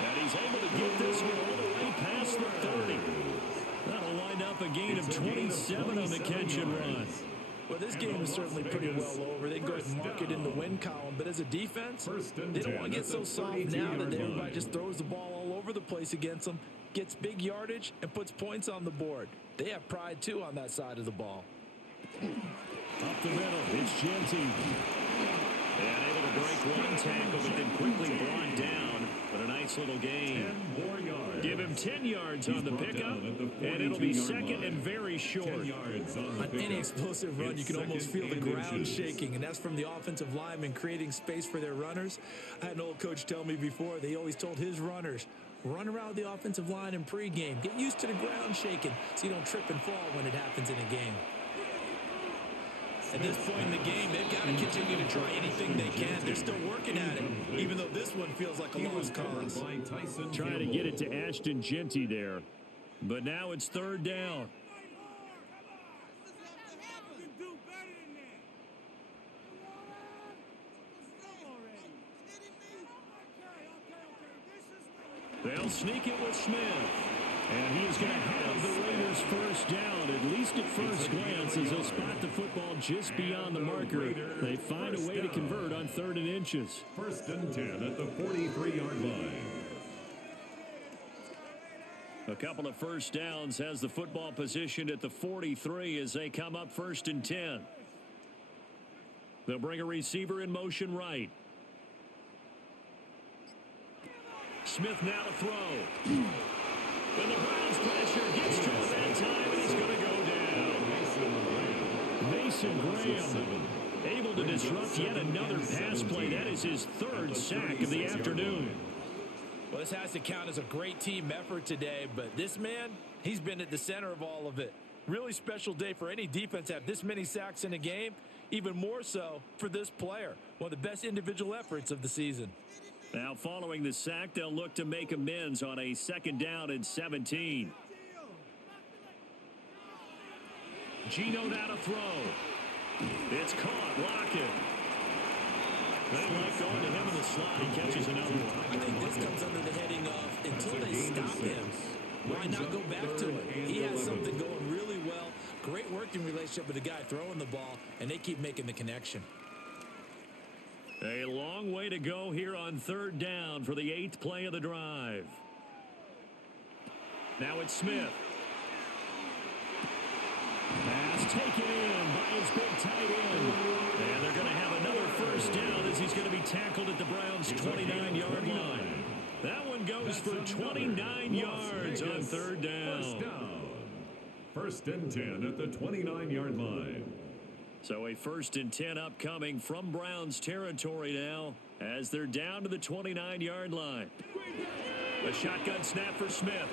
And he's able to get this one all the way past the 30. That'll wind up a gain of 27 on the catch and run. Well, this game is certainly pretty well over. They can go ahead and mark it in the win column. But as a defense, they don't want to get so soft now that everybody just throws the ball all over the place against them, gets big yardage, and puts points on the board. They have pride, too, on that side of the ball. Up the middle, it's Genty. And able to break one tackle, but then quickly brought down. But a nice little gain. Give him 10 yards on the pickup, and it'll be 2nd and very short. On any explosive run, you can almost feel the ground shaking, and that's from the offensive linemen creating space for their runners. I had an old coach tell me before, they always told his runners, run around the offensive line in pregame. Get used to the ground shaking so you don't trip and fall when it happens in a game. At this point in the game, they've got to continue to try anything they can. They're still working at it, even though this one feels like a lost cause. Trying to get it to Ashton Genty there. But now it's 3rd down. They'll sneak it with Smith. And he is going to have the Raiders 1st down, at least at first glance, as they'll spot the football just beyond the marker. They find a way to convert on 3rd and inches. 1st and 10 at the 43-yard line. A couple of 1st downs has the football positioned at the 43 as they come up 1st and 10. They'll bring a receiver in motion right. Smith now to throw. And the Browns pressure gets to him that time, and he's going to go down. Mason Graham able to disrupt yet another pass play. That is his 3rd sack of the afternoon. Well, this has to count as a great team effort today, but this man, He's been at the center of all of it. Really special day for any defense to have this many sacks in a game. Even more so for this player. One of the best individual efforts of the season. Now following the sack, they'll look to make amends on a 2nd down and 17. Gino now to throw. It's caught. Lockett. They like going to him in the slot. He catches another one. I think this comes under the heading of until they stop him, why not go back to it? He has something going really well. Great working relationship with the guy throwing the ball, and they keep making the connection. A long way to go here on 3rd down for the 8th play of the drive. Now it's Smith. Pass taken in by his big tight end. And they're going to have another 1st down as he's going to be tackled at the Browns' 29-yard line. That one goes for 29 yards on 3rd down. 1st and 10 at the 29-yard line. So a 1st and 10 upcoming from Browns territory now as they're down to the 29-yard line. A shotgun snap for Smith.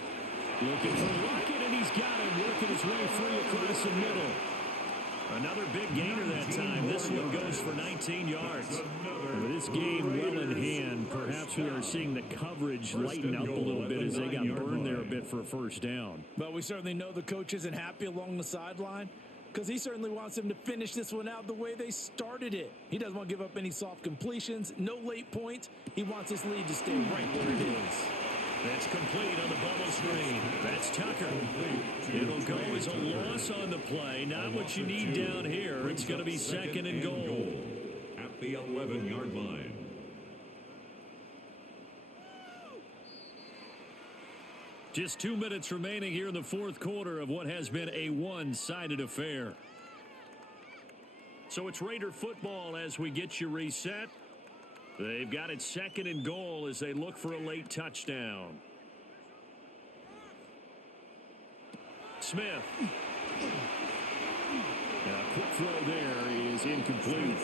Looking for Lockett, and he's got him working his way free across the middle. Another big gainer that time. This one goes for 19 yards. With this game well in hand, perhaps we are seeing the coverage lighten up a little bit as they got burned there a bit for a 1st down. But we certainly know the coach isn't happy along the sideline because he certainly wants them to finish this one out the way they started it. He doesn't want to give up any soft completions, no late points. He wants this lead to stay right where it is. That's complete on the bubble screen. That's Tucker. It'll go as a loss on the play. Not what you need down here. It's going to be 2nd and goal. At the 11-yard line. Just 2 minutes remaining here in the 4th quarter of what has been a one-sided affair. So it's Raider football as we get you reset. They've got it 2nd and goal as they look for a late touchdown. Smith. A quick throw there is incomplete.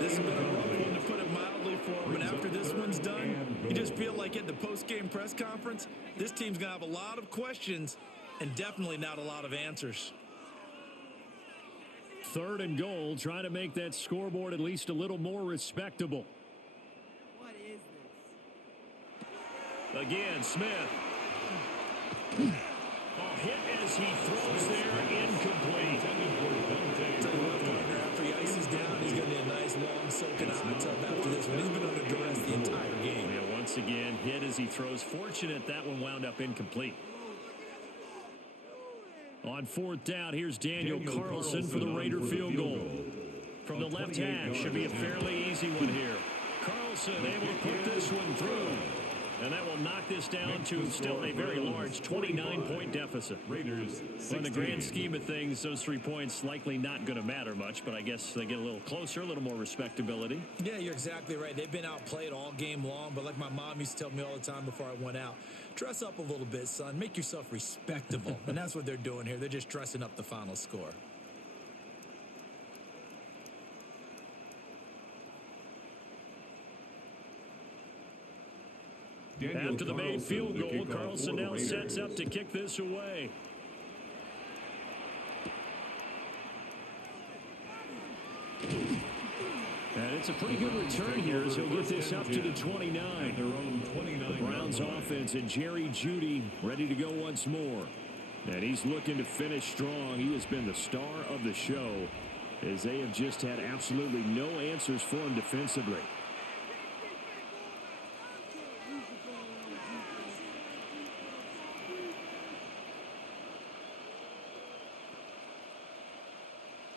This has been a rough one, to put it mildly, for him. And after this one's done, you just feel like at the post-game press conference, this team's going to have a lot of questions and definitely not a lot of answers. 3rd and goal, trying to make that scoreboard at least a little more respectable. Again, Smith. A hit as he throws there, incomplete. After he ices down, he's going to need a nice long soaking hot tub after this one. He's been under duress the entire game. Yeah, once again, hit as he throws. Fortunate that one wound up incomplete. On 4th down, here's Daniel Carlson for the Raider field goal. From the left hash, should be a fairly easy one here. Carlson able to put this one through. And that will knock this down to still a very large 29-point deficit. Raiders. In the grand scheme of things, those 3 points likely not going to matter much, but I guess they get a little closer, a little more respectability. Yeah, you're exactly right. They've been outplayed all game long, but like my mom used to tell me all the time before I went out, dress up a little bit, son. Make yourself respectable. And that's what they're doing here. They're just dressing up the final score. After the made field goal, Carlson now sets up to kick this away. And it's a pretty good return here as he'll get this up to the 29. The Browns offense and Jerry Jeudy ready to go once more. And he's looking to finish strong. He has been the star of the show as they have just had absolutely no answers for him defensively.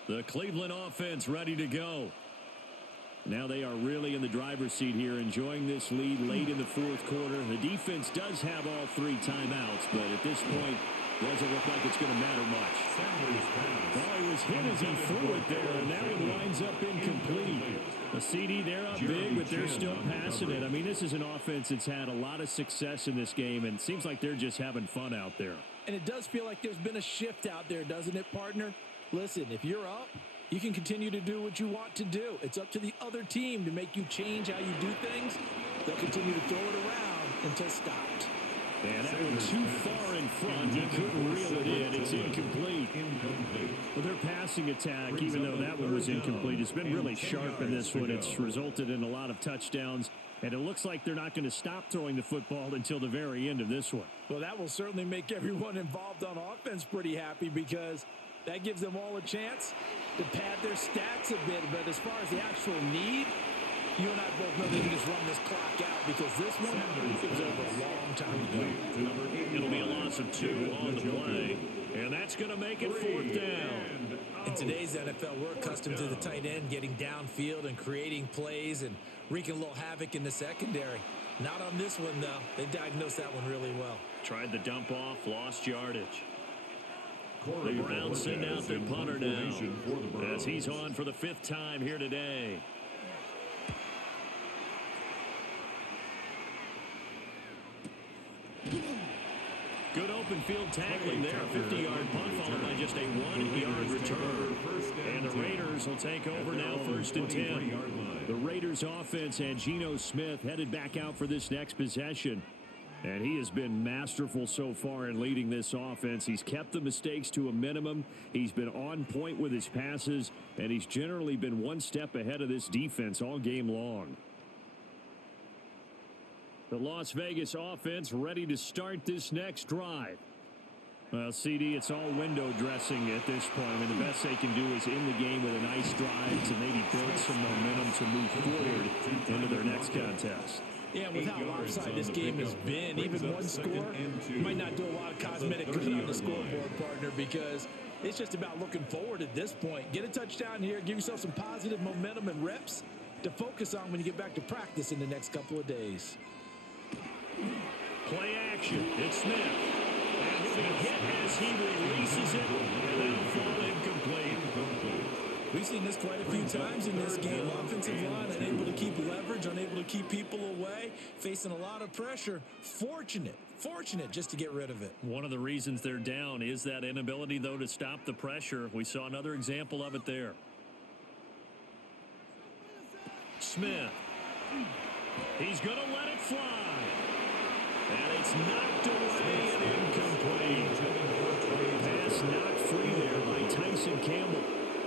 The Cleveland offense ready to go. Now they are really in the driver's seat here, enjoying this lead late in the 4th quarter. The defense does have all 3 timeouts, but at this point, doesn't look like it's going to matter much. Oh, he was hit as he threw it there, and that one winds up incomplete. A CD, they're up big, but they're still passing it. I mean, this is an offense that's had a lot of success in this game, and it seems like they're just having fun out there. And it does feel like there's been a shift out there, doesn't it, partner? Listen, if you're up, you can continue to do what you want to do. It's up to the other team to make you change how you do things. They'll continue to throw it around until stopped. And that one too far in front. He couldn't reel it in. It's incomplete. Well, their passing attack, even though that one was incomplete, has been really sharp in this one. It's resulted in a lot of touchdowns. And it looks like they're not going to stop throwing the football until the very end of this one. Well, that will certainly make everyone involved on offense pretty happy because that gives them all a chance to pad their stats a bit. But as far as the actual need, you and I both know they can just run this clock out because this one was over a long time ago. It'll be a loss of 2 on the play. And that's going to make it 4th down. In today's NFL, we're accustomed to the tight end getting downfield and creating plays and wreaking a little havoc in the secondary. Not on this one, though. They diagnosed that one really well. Tried the dump off, lost yardage. The Browns send out their punter now as he's on for the 5th time here today. Good open field tackling there. A 50-yard punt followed by just a 1-yard return. And the Raiders will take over now 1st and 10. The Raiders offense and Geno Smith headed back out for this next possession. And he has been masterful so far in leading this offense. He's kept the mistakes to a minimum. He's been on point with his passes. And he's generally been one step ahead of this defense all game long. The Las Vegas offense ready to start this next drive. Well, CD, it's all window dressing at this point. I mean, the best they can do is in the game with a nice drive to maybe build some momentum to move forward into their next contest. Yeah, with how lopsided this game has been, even one score might not do a lot of cosmetic good on the scoreboard, partner, because it's just about looking forward at this point. Get a touchdown here, give yourself some positive momentum and reps to focus on when you get back to practice in the next couple of days. Play action. It's Smith. And he'll be hit as he releases it. And that'll fall incomplete. We've seen this quite a few times in this game. Offensive line unable to keep leverage, unable to keep people away, facing a lot of pressure. Fortunate just to get rid of it. One of the reasons they're down is that inability, though, to stop the pressure. We saw another example of it there. Smith. He's going to let it fly. And it's knocked away and incomplete. Pass knocked free there by Tyson Campbell.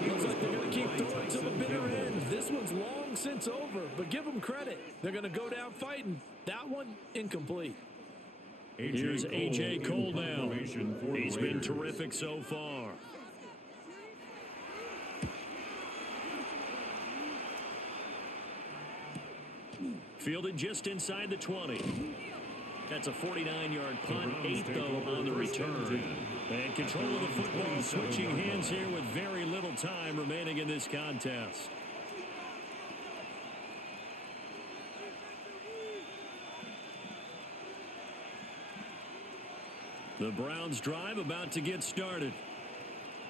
Looks like they're going to keep throwing to the bitter end. This one's long since over, but give them credit. They're going to go down fighting. That one, incomplete. Here's A.J. Cole now. He's been terrific so far. Fielded just inside the 20. That's a 49-yard punt, 8 though on the return. And control of the football switching hands here with very little time remaining in this contest. The Browns drive about to get started.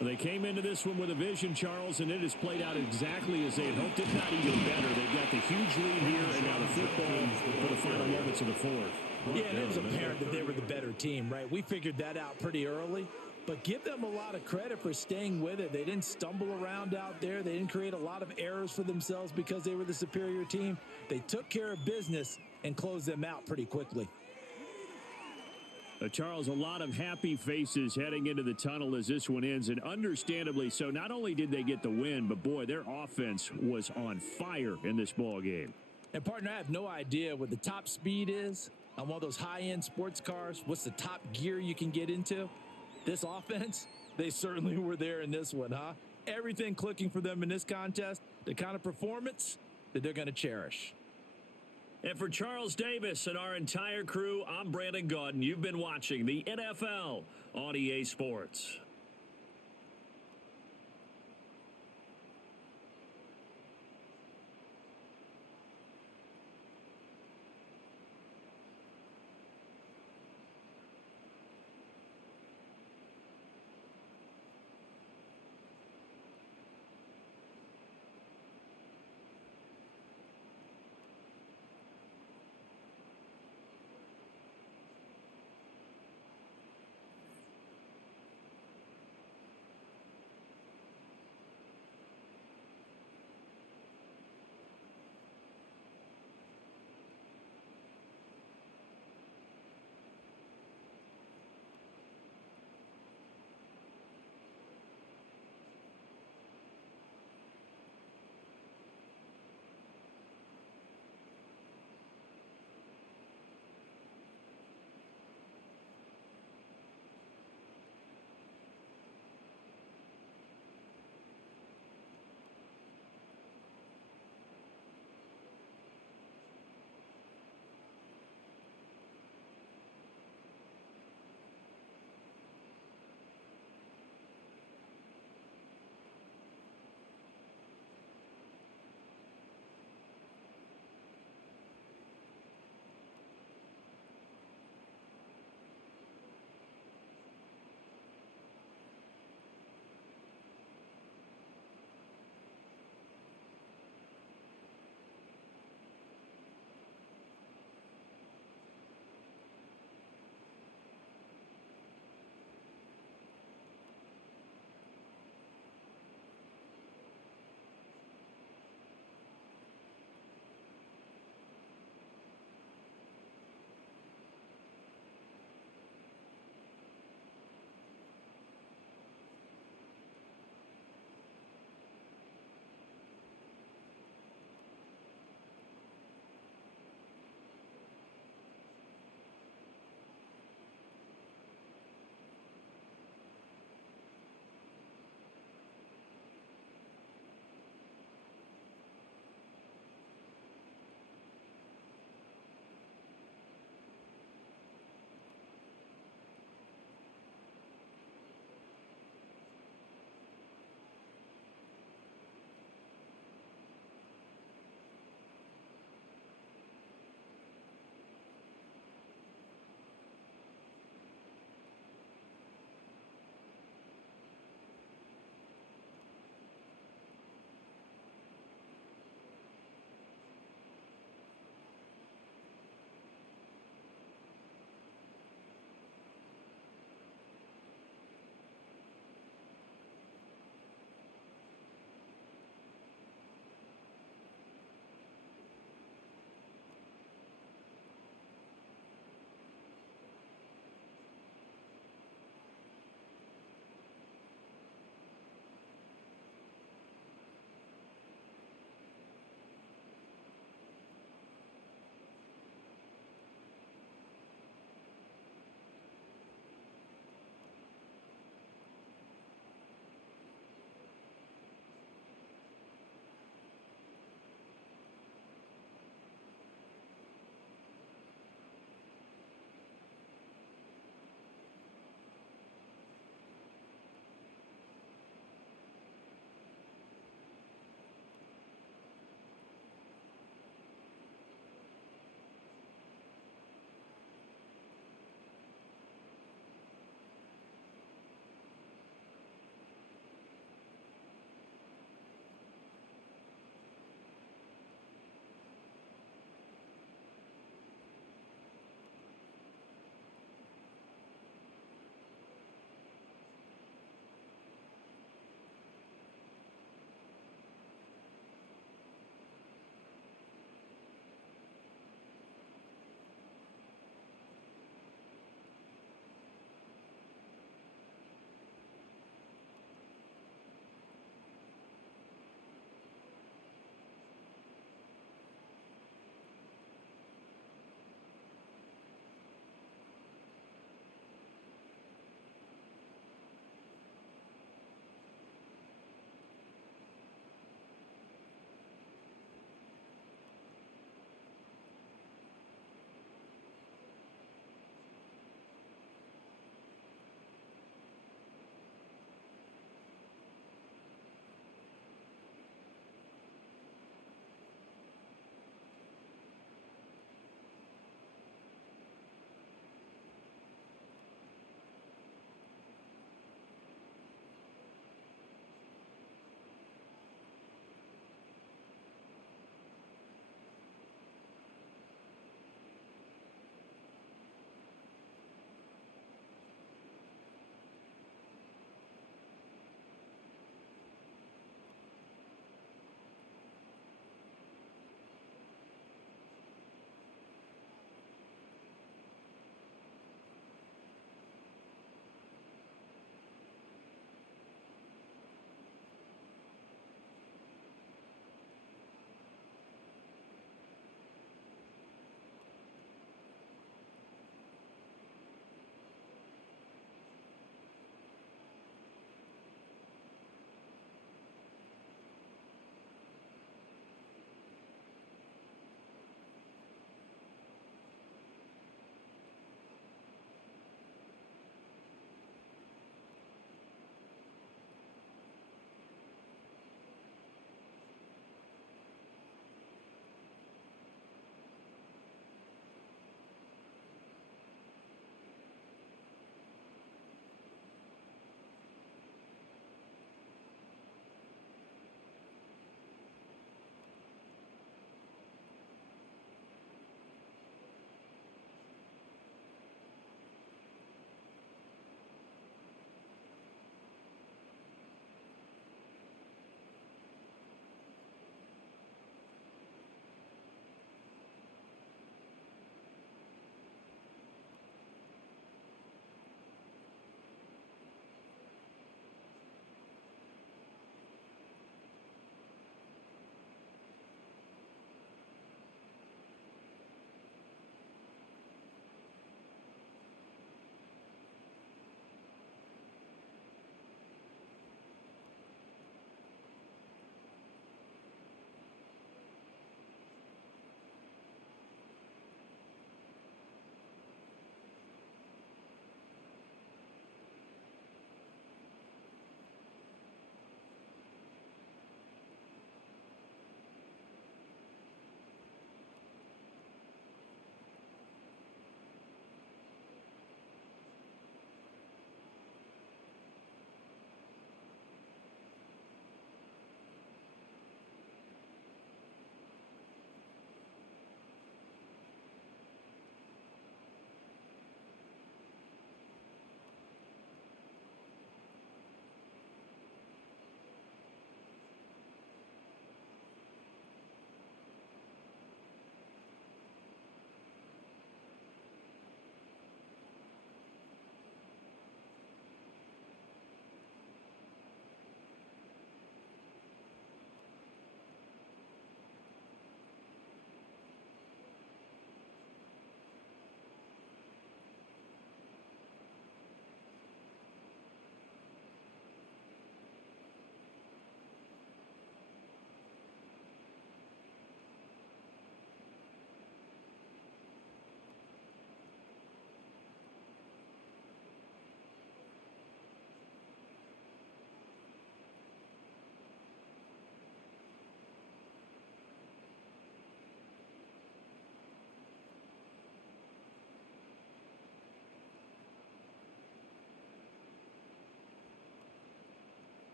They came into this one with a vision, Charles, and it has played out exactly as they had hoped, if not even better. They've got the huge lead here, and now the football for the final moments of the 4th. Yeah, and it was apparent that they were the better team, right? We figured that out pretty early. But give them a lot of credit for staying with it. They didn't stumble around out there. They didn't create a lot of errors for themselves because they were the superior team. They took care of business and closed them out pretty quickly. Charles, a lot of happy faces heading into the tunnel as this one ends, and understandably so. Not only did they get the win, but boy, their offense was on fire in this ball game. And partner, I have no idea what the top speed is on one of those high-end sports cars. What's the top gear you can get into? This offense, they certainly were there in this one, huh? Everything clicking for them in this contest, the kind of performance that they're going to cherish. And for Charles Davis and our entire crew, I'm Brandon Gaudin. You've been watching the NFL on EA Sports.